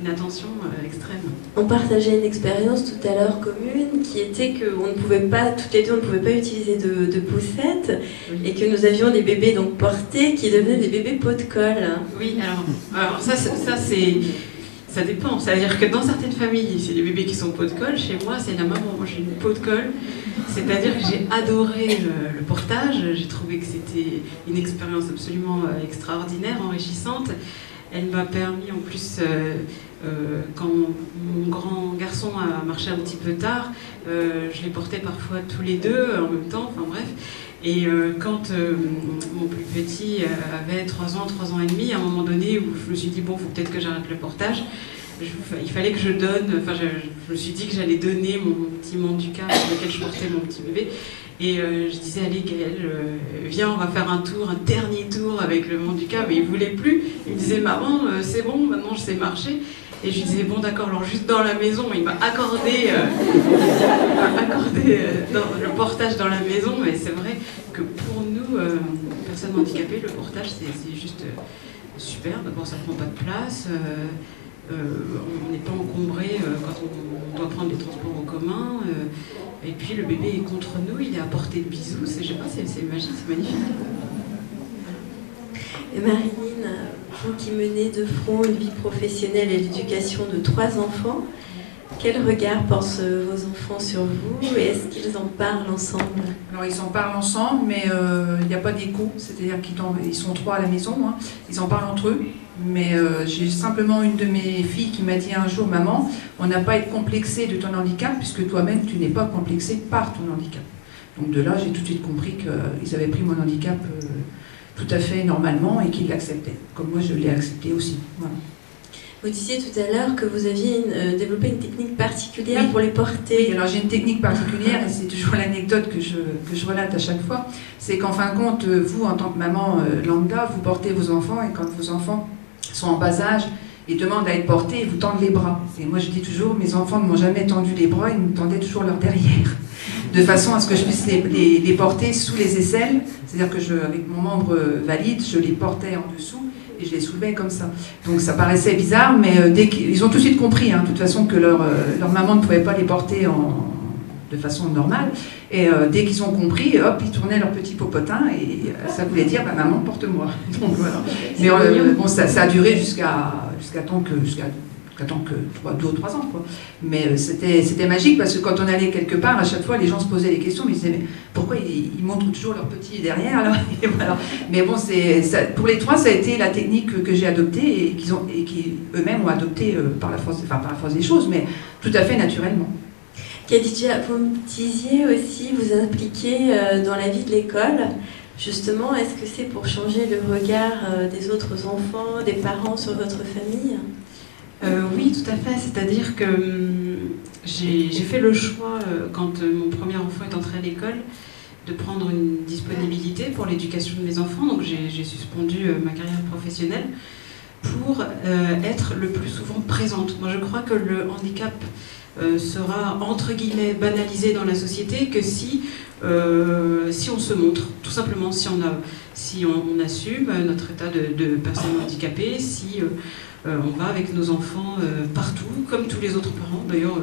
attention extrême. On partageait une expérience tout à l'heure commune qui était que toutes les deux on ne pouvait pas utiliser de poussettes et que nous avions des bébés donc portés qui devenaient des bébés pot de colle. Oui, alors ça ça dépend. C'est-à-dire que dans certaines familles, c'est les bébés qui sont pot de colle. Chez moi, c'est la maman. Moi, j'ai une pot de colle. C'est-à-dire que j'ai adoré le portage. J'ai trouvé que c'était une expérience absolument extraordinaire, enrichissante. Elle m'a permis en plus, quand mon grand garçon a marché un petit peu tard, je les portais parfois tous les deux en même temps, enfin bref. Et quand mon plus petit avait 3 ans et demi, à un moment donné où je me suis dit, bon, il faut peut-être que j'arrête le portage, il fallait que je donne, je me suis dit que j'allais donner mon petit Manduka avec lequel je portais mon petit bébé. Et je disais, allez Gaël, viens, on va faire un dernier tour avec le Manduka, mais il ne voulait plus. Il me disait, maman, c'est bon, maintenant je sais marcher. Et je lui disais, bon d'accord, alors juste dans la maison, il m'a accordé, le portage dans la maison, mais c'est vrai que pour nous, personnes handicapées, le portage c'est juste super. D'abord ça ne prend pas de place, on n'est pas encombré quand on doit prendre les transports en commun. Et puis le bébé est contre nous, il est à portée de bisous. Je sais pas, c'est magique, c'est magnifique. Et Marilyn, vous qui menez de front une vie professionnelle et l'éducation de 3 enfants, quel regard portent vos enfants sur vous et est-ce qu'ils en parlent ensemble? Alors ils en parlent ensemble, mais il n'y a pas d'écho, c'est-à-dire qu'ils sont 3 à la maison, hein. Ils en parlent entre eux, mais j'ai simplement une de mes filles qui m'a dit un jour, maman, on n'a pas à être complexé de ton handicap puisque toi-même tu n'es pas complexé par ton handicap. Donc de là, j'ai tout de suite compris qu'ils avaient pris mon handicap tout à fait normalement et qu'ils l'acceptaient, comme moi je l'ai accepté aussi. Voilà. Vous disiez tout à l'heure que vous aviez développé une technique particulière pour les porter. Oui, alors j'ai une technique particulière et c'est toujours l'anecdote que je relate à chaque fois. C'est qu'en fin de compte, vous, en tant que maman lambda, vous portez vos enfants et quand vos enfants sont en bas âge et demandent à être portés, ils vous tendent les bras. Et moi je dis toujours, mes enfants ne m'ont jamais tendu les bras, ils me tendaient toujours leur derrière. De façon à ce que je puisse les porter sous les aisselles. C'est-à-dire que avec mon membre valide, je les portais en dessous. Et je les soulevais comme ça. Donc ça paraissait bizarre, mais ils ont tout de suite compris, hein, de toute façon, que leur maman ne pouvait pas les porter de façon normale. Et dès qu'ils ont compris, hop, ils tournaient leur petit popotin et ça voulait dire, bah, maman, porte-moi. Donc voilà. Mais bon, ça a duré jusqu'à temps que 2 ou 3 ans, quoi. Mais c'était magique parce que quand on allait quelque part, à chaque fois, les gens se posaient des questions, mais ils disaient, mais pourquoi ils montrent toujours leur petit derrière là? Et voilà. Mais bon, pour les 3, ça a été la technique que j'ai adoptée et qui eux-mêmes ont adoptée par la force des choses, mais tout à fait naturellement. Khadija, vous me disiez aussi, vous impliquez dans la vie de l'école. Justement, est-ce que c'est pour changer le regard des autres enfants, des parents sur votre famille? Oui, tout à fait. C'est-à-dire que j'ai fait le choix, quand mon premier enfant est entré à l'école, de prendre une disponibilité pour l'éducation de mes enfants. Donc j'ai suspendu ma carrière professionnelle pour être le plus souvent présente. Moi, je crois que le handicap sera, entre guillemets, banalisé dans la société que si on se montre, tout simplement, si on assume notre état de personne handicapée, si on va avec nos enfants partout, comme tous les autres parents. D'ailleurs,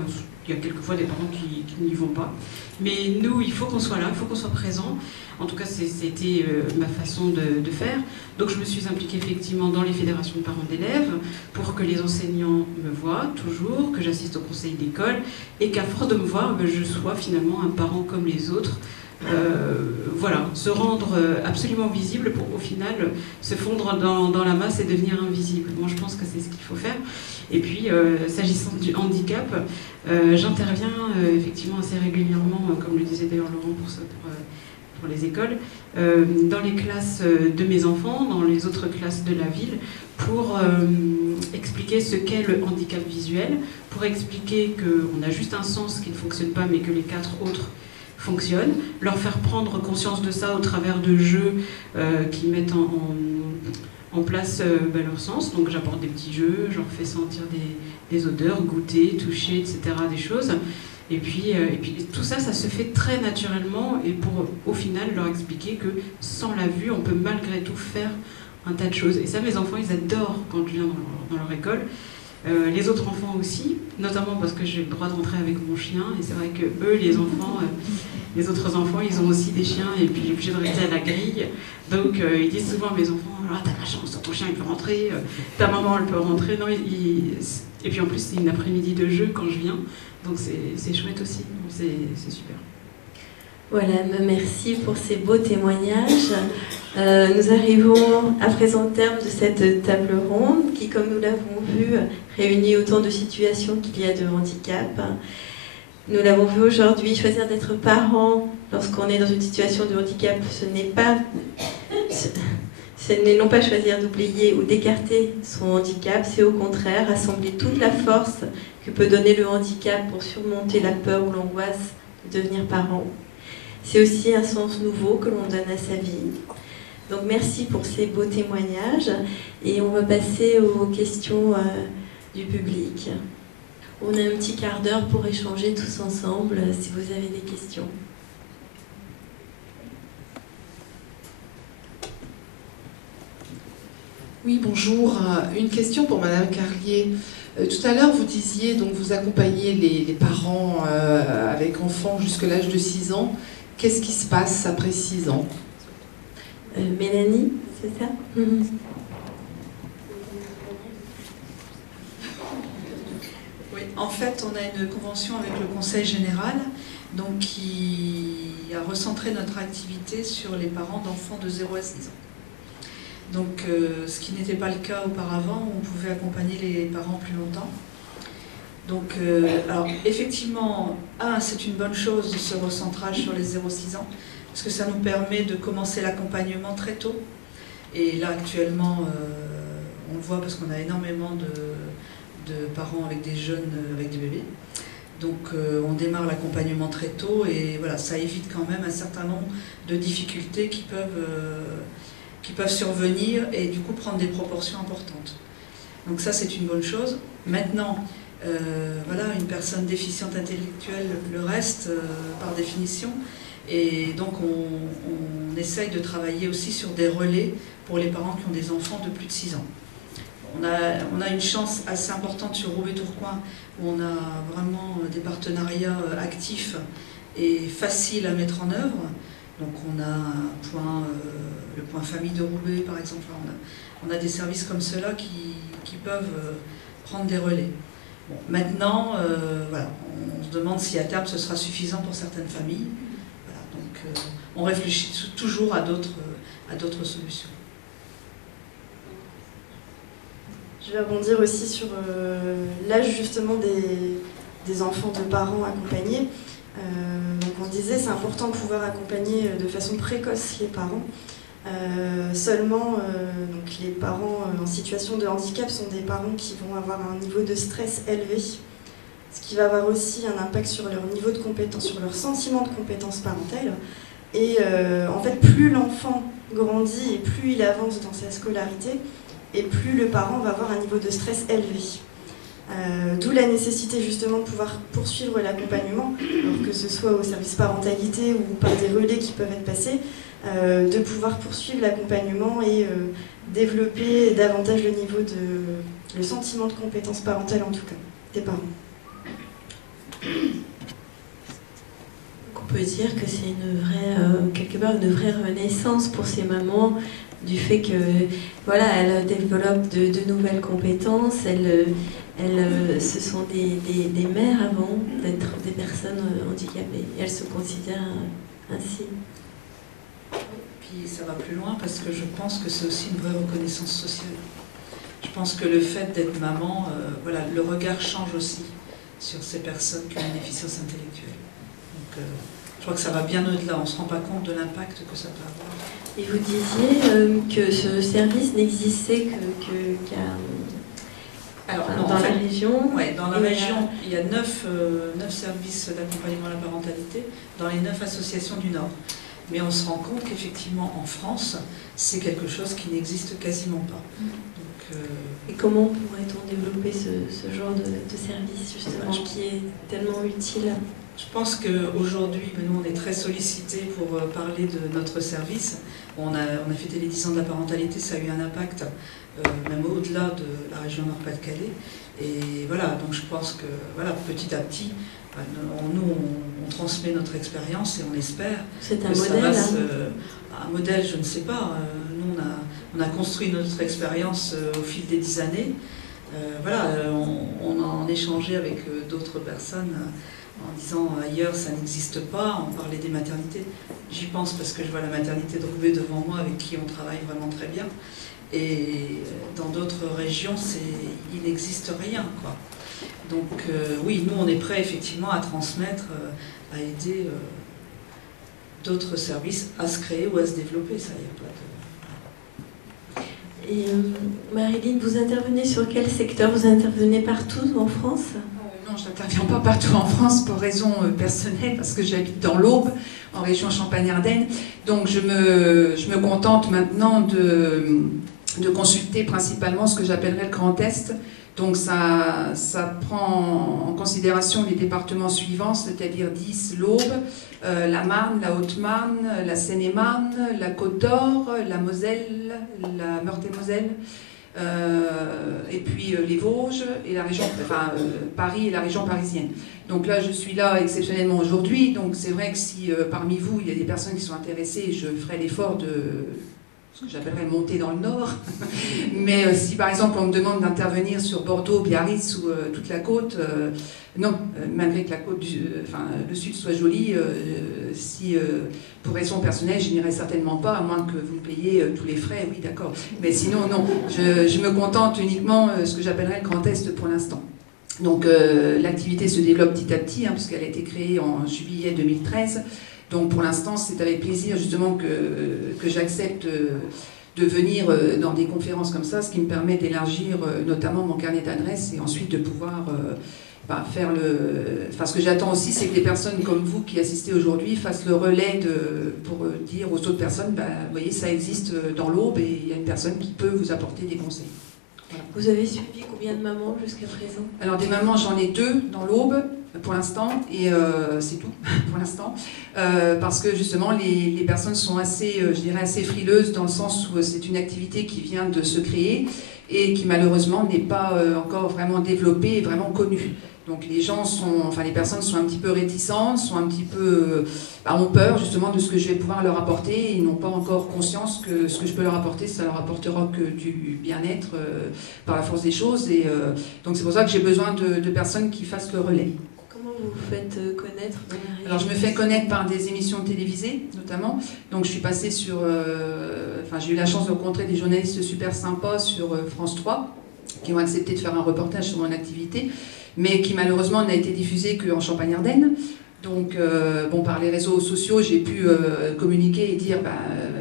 il y a quelquefois des parents qui n'y vont pas. Mais nous, il faut qu'on soit là, il faut qu'on soit présent. En tout cas, c'était ma façon de faire. Donc je me suis impliquée effectivement dans les fédérations de parents d'élèves pour que les enseignants me voient toujours, que j'assiste au conseil d'école et qu'à force de me voir, je sois finalement un parent comme les autres. Voilà, se rendre absolument visible pour au final se fondre dans la masse et devenir invisible. Moi je pense que c'est ce qu'il faut faire. Et puis s'agissant du handicap, j'interviens effectivement assez régulièrement, comme le disait d'ailleurs Laurent pour les écoles, dans les classes de mes enfants, dans les autres classes de la ville, pour expliquer ce qu'est le handicap visuel, pour expliquer qu'on a juste un sens qui ne fonctionne pas mais que les 4 autres fonctionnent, leur faire prendre conscience de ça au travers de jeux qui mettent en place leur sens. Donc j'apporte des petits jeux, je leur fais sentir des odeurs, goûter, toucher, etc. des choses. Et puis tout ça, ça se fait très naturellement et pour au final leur expliquer que sans la vue, on peut malgré tout faire un tas de choses. Et ça, mes enfants, ils adorent quand je viens dans leur école. Les autres enfants aussi, notamment parce que j'ai le droit de rentrer avec mon chien. Et c'est vrai que eux, les autres enfants, ils ont aussi des chiens et puis j'ai obligé de rester à la grille. Donc ils disent souvent à mes enfants, ah, t'as la chance, ton chien il peut rentrer, ta maman elle peut rentrer. Non, et puis en plus, c'est une après-midi de jeu quand je viens. Donc c'est chouette aussi, c'est super. Voilà, merci pour ces beaux témoignages. Nous arrivons à présent au terme de cette table ronde qui, comme nous l'avons vu, réunit autant de situations qu'il y a de handicap. Nous l'avons vu aujourd'hui, choisir d'être parent lorsqu'on est dans une situation de handicap, ce n'est non pas choisir d'oublier ou d'écarter son handicap, c'est au contraire rassembler toute la force que peut donner le handicap pour surmonter la peur ou l'angoisse de devenir parent. C'est aussi un sens nouveau que l'on donne à sa vie. Donc merci pour ces beaux témoignages et on va passer aux questions du public. On a un petit quart d'heure pour échanger tous ensemble si vous avez des questions. Oui, bonjour. Une question pour Madame Carlier. Tout à l'heure, vous disiez, donc vous accompagnez les parents avec enfants jusqu'à l'âge de 6 ans. Qu'est-ce qui se passe après 6 ans? Mélanie, c'est ça? Oui, en fait, on a une convention avec le Conseil général donc, qui a recentré notre activité sur les parents d'enfants de 0 à 6 ans. Donc, ce qui n'était pas le cas auparavant, où on pouvait accompagner les parents plus longtemps. Donc, alors, effectivement, c'est une bonne chose ce recentrage sur les 0-6 ans, parce que ça nous permet de commencer l'accompagnement très tôt. Et là, actuellement, on le voit parce qu'on a énormément de parents avec des jeunes, avec des bébés. Donc, on démarre l'accompagnement très tôt et voilà, ça évite quand même un certain nombre de difficultés qui peuvent survenir et du coup prendre des proportions importantes. Donc ça, c'est une bonne chose. Maintenant, voilà, une personne déficiente intellectuelle le reste par définition. Et donc on essaye de travailler aussi sur des relais pour les parents qui ont des enfants de plus de 6 ans. On a une chance assez importante sur Roubaix-Tourcoing où on a vraiment des partenariats actifs et faciles à mettre en œuvre. Donc on a le point famille de Roubaix par exemple. On a des services comme ceux-là qui peuvent prendre des relais. Bon, maintenant, voilà, on se demande si à terme ce sera suffisant pour certaines familles. Voilà, donc on réfléchit toujours à d'autres solutions. Je vais rebondir aussi sur l'âge justement des enfants de parents accompagnés. Donc on disait c'est important de pouvoir accompagner de façon précoce les parents. Seulement, donc les parents en situation de handicap sont des parents qui vont avoir un niveau de stress élevé, ce qui va avoir aussi un impact sur leur niveau de compétence, sur leur sentiment de compétence parentale. Et en fait, plus l'enfant grandit et plus il avance dans sa scolarité, et plus le parent va avoir un niveau de stress élevé. D'où la nécessité justement de pouvoir poursuivre l'accompagnement, que ce soit au service parentalité ou par des relais qui peuvent être passés, de pouvoir poursuivre l'accompagnement et développer davantage le sentiment de compétence parentale en tout cas, des parents. On peut dire que c'est quelque part une vraie renaissance pour ces mamans du fait que voilà, elles développent de nouvelles compétences, ce sont des mères avant d'être des personnes handicapées. Elles se considèrent ainsi. Puis ça va plus loin parce que je pense que c'est aussi une vraie reconnaissance sociale. Je pense que le fait d'être maman, voilà, le regard change aussi sur ces personnes qui ont une déficience intellectuelle. Donc je crois que ça va bien au-delà, on ne se rend pas compte de l'impact que ça peut avoir. Et vous disiez que ce service n'existait dans la région. Oui, dans la région, il y a 9 services d'accompagnement à la parentalité dans les 9 associations du Nord. Mais on se rend compte qu'effectivement, en France, c'est quelque chose qui n'existe quasiment pas. Donc, et comment pourrait-on développer ce genre de service, justement, qui est tellement utile? Je pense qu'aujourd'hui, nous, on est très sollicités pour parler de notre service. On a fêté les 10 ans de la parentalité, ça a eu un impact, même au-delà de la région Nord-Pas-de-Calais. Et voilà, donc je pense que voilà, petit à petit, nous, on transmet notre expérience et on espère c'est un que modèle, ça va un modèle, je ne sais pas. Nous, on a construit notre expérience au fil des 10 années. Voilà, on a en échangé avec d'autres personnes en disant ailleurs ça n'existe pas, on parlait des maternités. J'y pense parce que je vois la maternité de Roubaix devant moi avec qui on travaille vraiment très bien. Et dans d'autres régions, il n'existe rien, quoi. Donc oui, nous on est prêts effectivement à transmettre, à aider d'autres services à se créer ou à se développer, ça, il n'y a pas de... Et Marilyn, vous intervenez sur quel secteur? Vous intervenez partout en France? Non, je n'interviens pas partout en France pour raisons personnelles, parce que j'habite dans l'Aube, en région Champagne-Ardenne. Donc je me contente maintenant de consulter principalement ce que j'appellerais le Grand Est. Donc ça prend en considération les départements suivants, c'est-à-dire 10, l'Aube, la Marne, la Haute-Marne, la Seine-et-Marne, la Côte d'Or, la Moselle, la Meurthe-et-Moselle, et puis les Vosges et la région, enfin Paris et la région parisienne. Donc là, je suis là exceptionnellement aujourd'hui. Donc c'est vrai que si parmi vous, il y a des personnes qui sont intéressées, je ferai l'effort de ce que j'appellerais monter dans le nord. Mais si par exemple on me demande d'intervenir sur Bordeaux, Biarritz ou toute la côte, non, malgré que la côte, le sud soit joli, si pour raison personnelle, je n'irai certainement pas, à moins que vous me payiez tous les frais, oui d'accord. Mais sinon, non, je me contente uniquement ce que j'appellerais le Grand Est pour l'instant. Donc l'activité se développe petit à petit, puisqu'elle a été créée en juillet 2013. Donc pour l'instant, c'est avec plaisir justement que j'accepte de venir dans des conférences comme ça, ce qui me permet d'élargir notamment mon carnet d'adresses et ensuite de pouvoir faire le... Enfin, ce que j'attends aussi, c'est que les personnes comme vous qui assistez aujourd'hui fassent le relais pour dire aux autres personnes, vous voyez, ça existe dans l'Aube et il y a une personne qui peut vous apporter des conseils. Voilà. Vous avez suivi combien de mamans jusqu'à présent? Alors des mamans, j'en ai 2 dans l'Aube pour l'instant, et c'est tout pour l'instant, parce que justement les personnes sont assez, je dirais, assez frileuses dans le sens où c'est une activité qui vient de se créer et qui malheureusement n'est pas encore vraiment développée et vraiment connue. Donc les gens les personnes sont un petit peu réticentes, sont un petit peu, ont peur justement de ce que je vais pouvoir leur apporter et ils n'ont pas encore conscience que ce que je peux leur apporter, ça leur apportera que du bien-être par la force des choses. Et donc c'est pour ça que j'ai besoin de personnes qui fassent le relais. Comment vous vous faites connaître dans la région? Alors je me fais connaître par des émissions télévisées notamment. Donc je suis passée sur, j'ai eu la chance de rencontrer des journalistes super sympas sur France 3 qui ont accepté de faire un reportage sur mon activité, mais qui malheureusement n'a été diffusé qu'en Champagne-Ardenne. Donc, par les réseaux sociaux, j'ai pu communiquer et dire,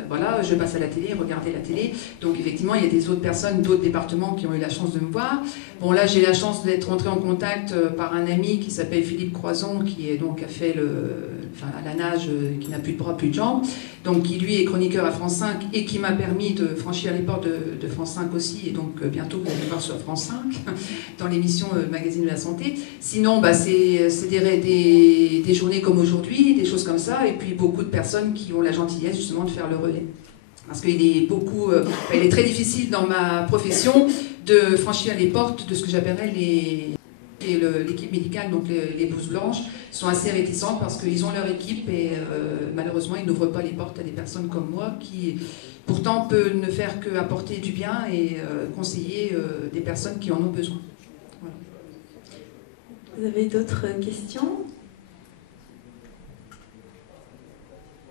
voilà, je passe à la télé, regardez la télé. Donc, effectivement, il y a des autres personnes d'autres départements qui ont eu la chance de me voir. Bon, là, j'ai la chance d'être entrée en contact par un ami qui s'appelle Philippe Croison, qui a fait à la nage, qui n'a plus de bras, plus de jambes. Donc, qui lui est chroniqueur à France 5 et qui m'a permis de franchir les portes de France 5 aussi. Et donc, bientôt, vous allez le voir sur France 5, dans l'émission Magazine de la Santé. Sinon, c'est des journées comme aujourd'hui, des choses comme ça, et puis beaucoup de personnes qui ont la gentillesse justement de faire le relais. Parce qu'il est il est très difficile dans ma profession de franchir les portes de ce que j'appellerais l'équipe médicale, donc les blouses blanches, sont assez réticentes parce qu'ils ont leur équipe et malheureusement ils n'ouvrent pas les portes à des personnes comme moi qui pourtant peuvent ne faire qu'apporter du bien et conseiller des personnes qui en ont besoin. Voilà. Vous avez d'autres questions?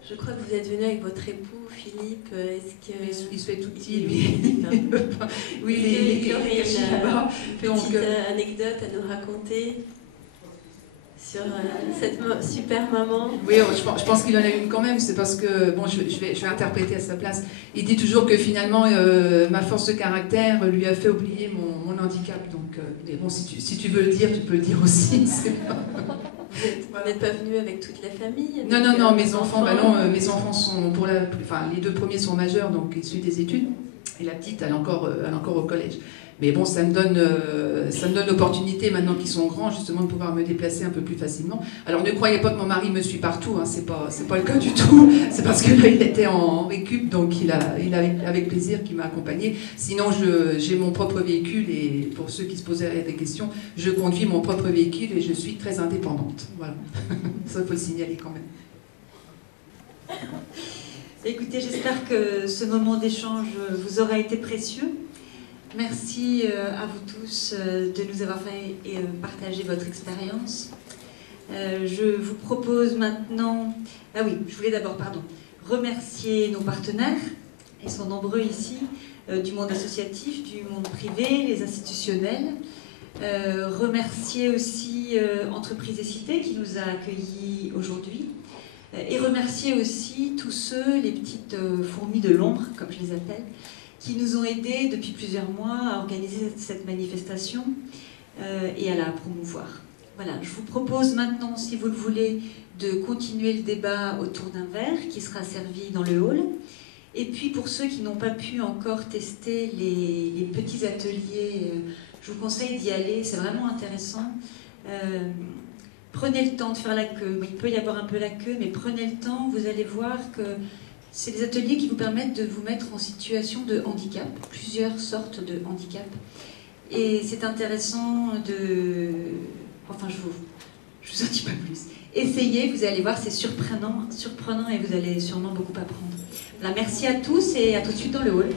Je crois que vous êtes venu avec votre époux, Philippe. Est-ce que... Il se fait tout petit, lui. Oui, il aurait là-bas. Une petite anecdote à nous raconter sur cette super maman. Oui, je pense qu'il en a une quand même. C'est parce que, bon, je vais interpréter à sa place. Il dit toujours que finalement, ma force de caractère lui a fait oublier mon handicap. Donc, mais bon, si tu veux le dire, tu peux le dire aussi. Vous n'êtes pas venu avec toute la famille? Non, mes enfants, mes enfants sont, les 2 premiers sont majeurs, donc ils suivent des études, et la petite, elle est encore au collège. Mais bon, ça me donne l'opportunité, maintenant qu'ils sont grands, justement, de pouvoir me déplacer un peu plus facilement. Alors ne croyez pas que mon mari me suit partout, c'est pas le cas du tout. C'est parce que là, il était en récup, donc il a avec plaisir qu'il m'a accompagné. Sinon, j'ai mon propre véhicule, et pour ceux qui se poseraient des questions, je conduis mon propre véhicule et je suis très indépendante. Voilà. Ça, il faut le signaler quand même. Écoutez, j'espère que ce moment d'échange vous aura été précieux. Merci à vous tous de nous avoir fait partager votre expérience. Je vous propose maintenant... Ah oui, je voulais d'abord, remercier nos partenaires, ils sont nombreux ici, du monde associatif, du monde privé, les institutionnels. Remercier aussi Entreprises et Cités qui nous a accueillis aujourd'hui. Et remercier aussi tous ceux, les petites fourmis de l'ombre, comme je les appelle, qui nous ont aidés depuis plusieurs mois à organiser cette manifestation et à la promouvoir. Voilà, je vous propose maintenant, si vous le voulez, de continuer le débat autour d'un verre qui sera servi dans le hall. Et puis pour ceux qui n'ont pas pu encore tester les petits ateliers, je vous conseille d'y aller, c'est vraiment intéressant. Prenez le temps de faire la queue. Il peut y avoir un peu la queue, mais prenez le temps, vous allez voir que C'est des ateliers qui vous permettent de vous mettre en situation de handicap, plusieurs sortes de handicap. Et c'est intéressant de... Enfin, je vous en dis pas plus. Essayez, vous allez voir, c'est surprenant et vous allez sûrement beaucoup apprendre. Voilà, merci à tous et à tout de suite dans le hall.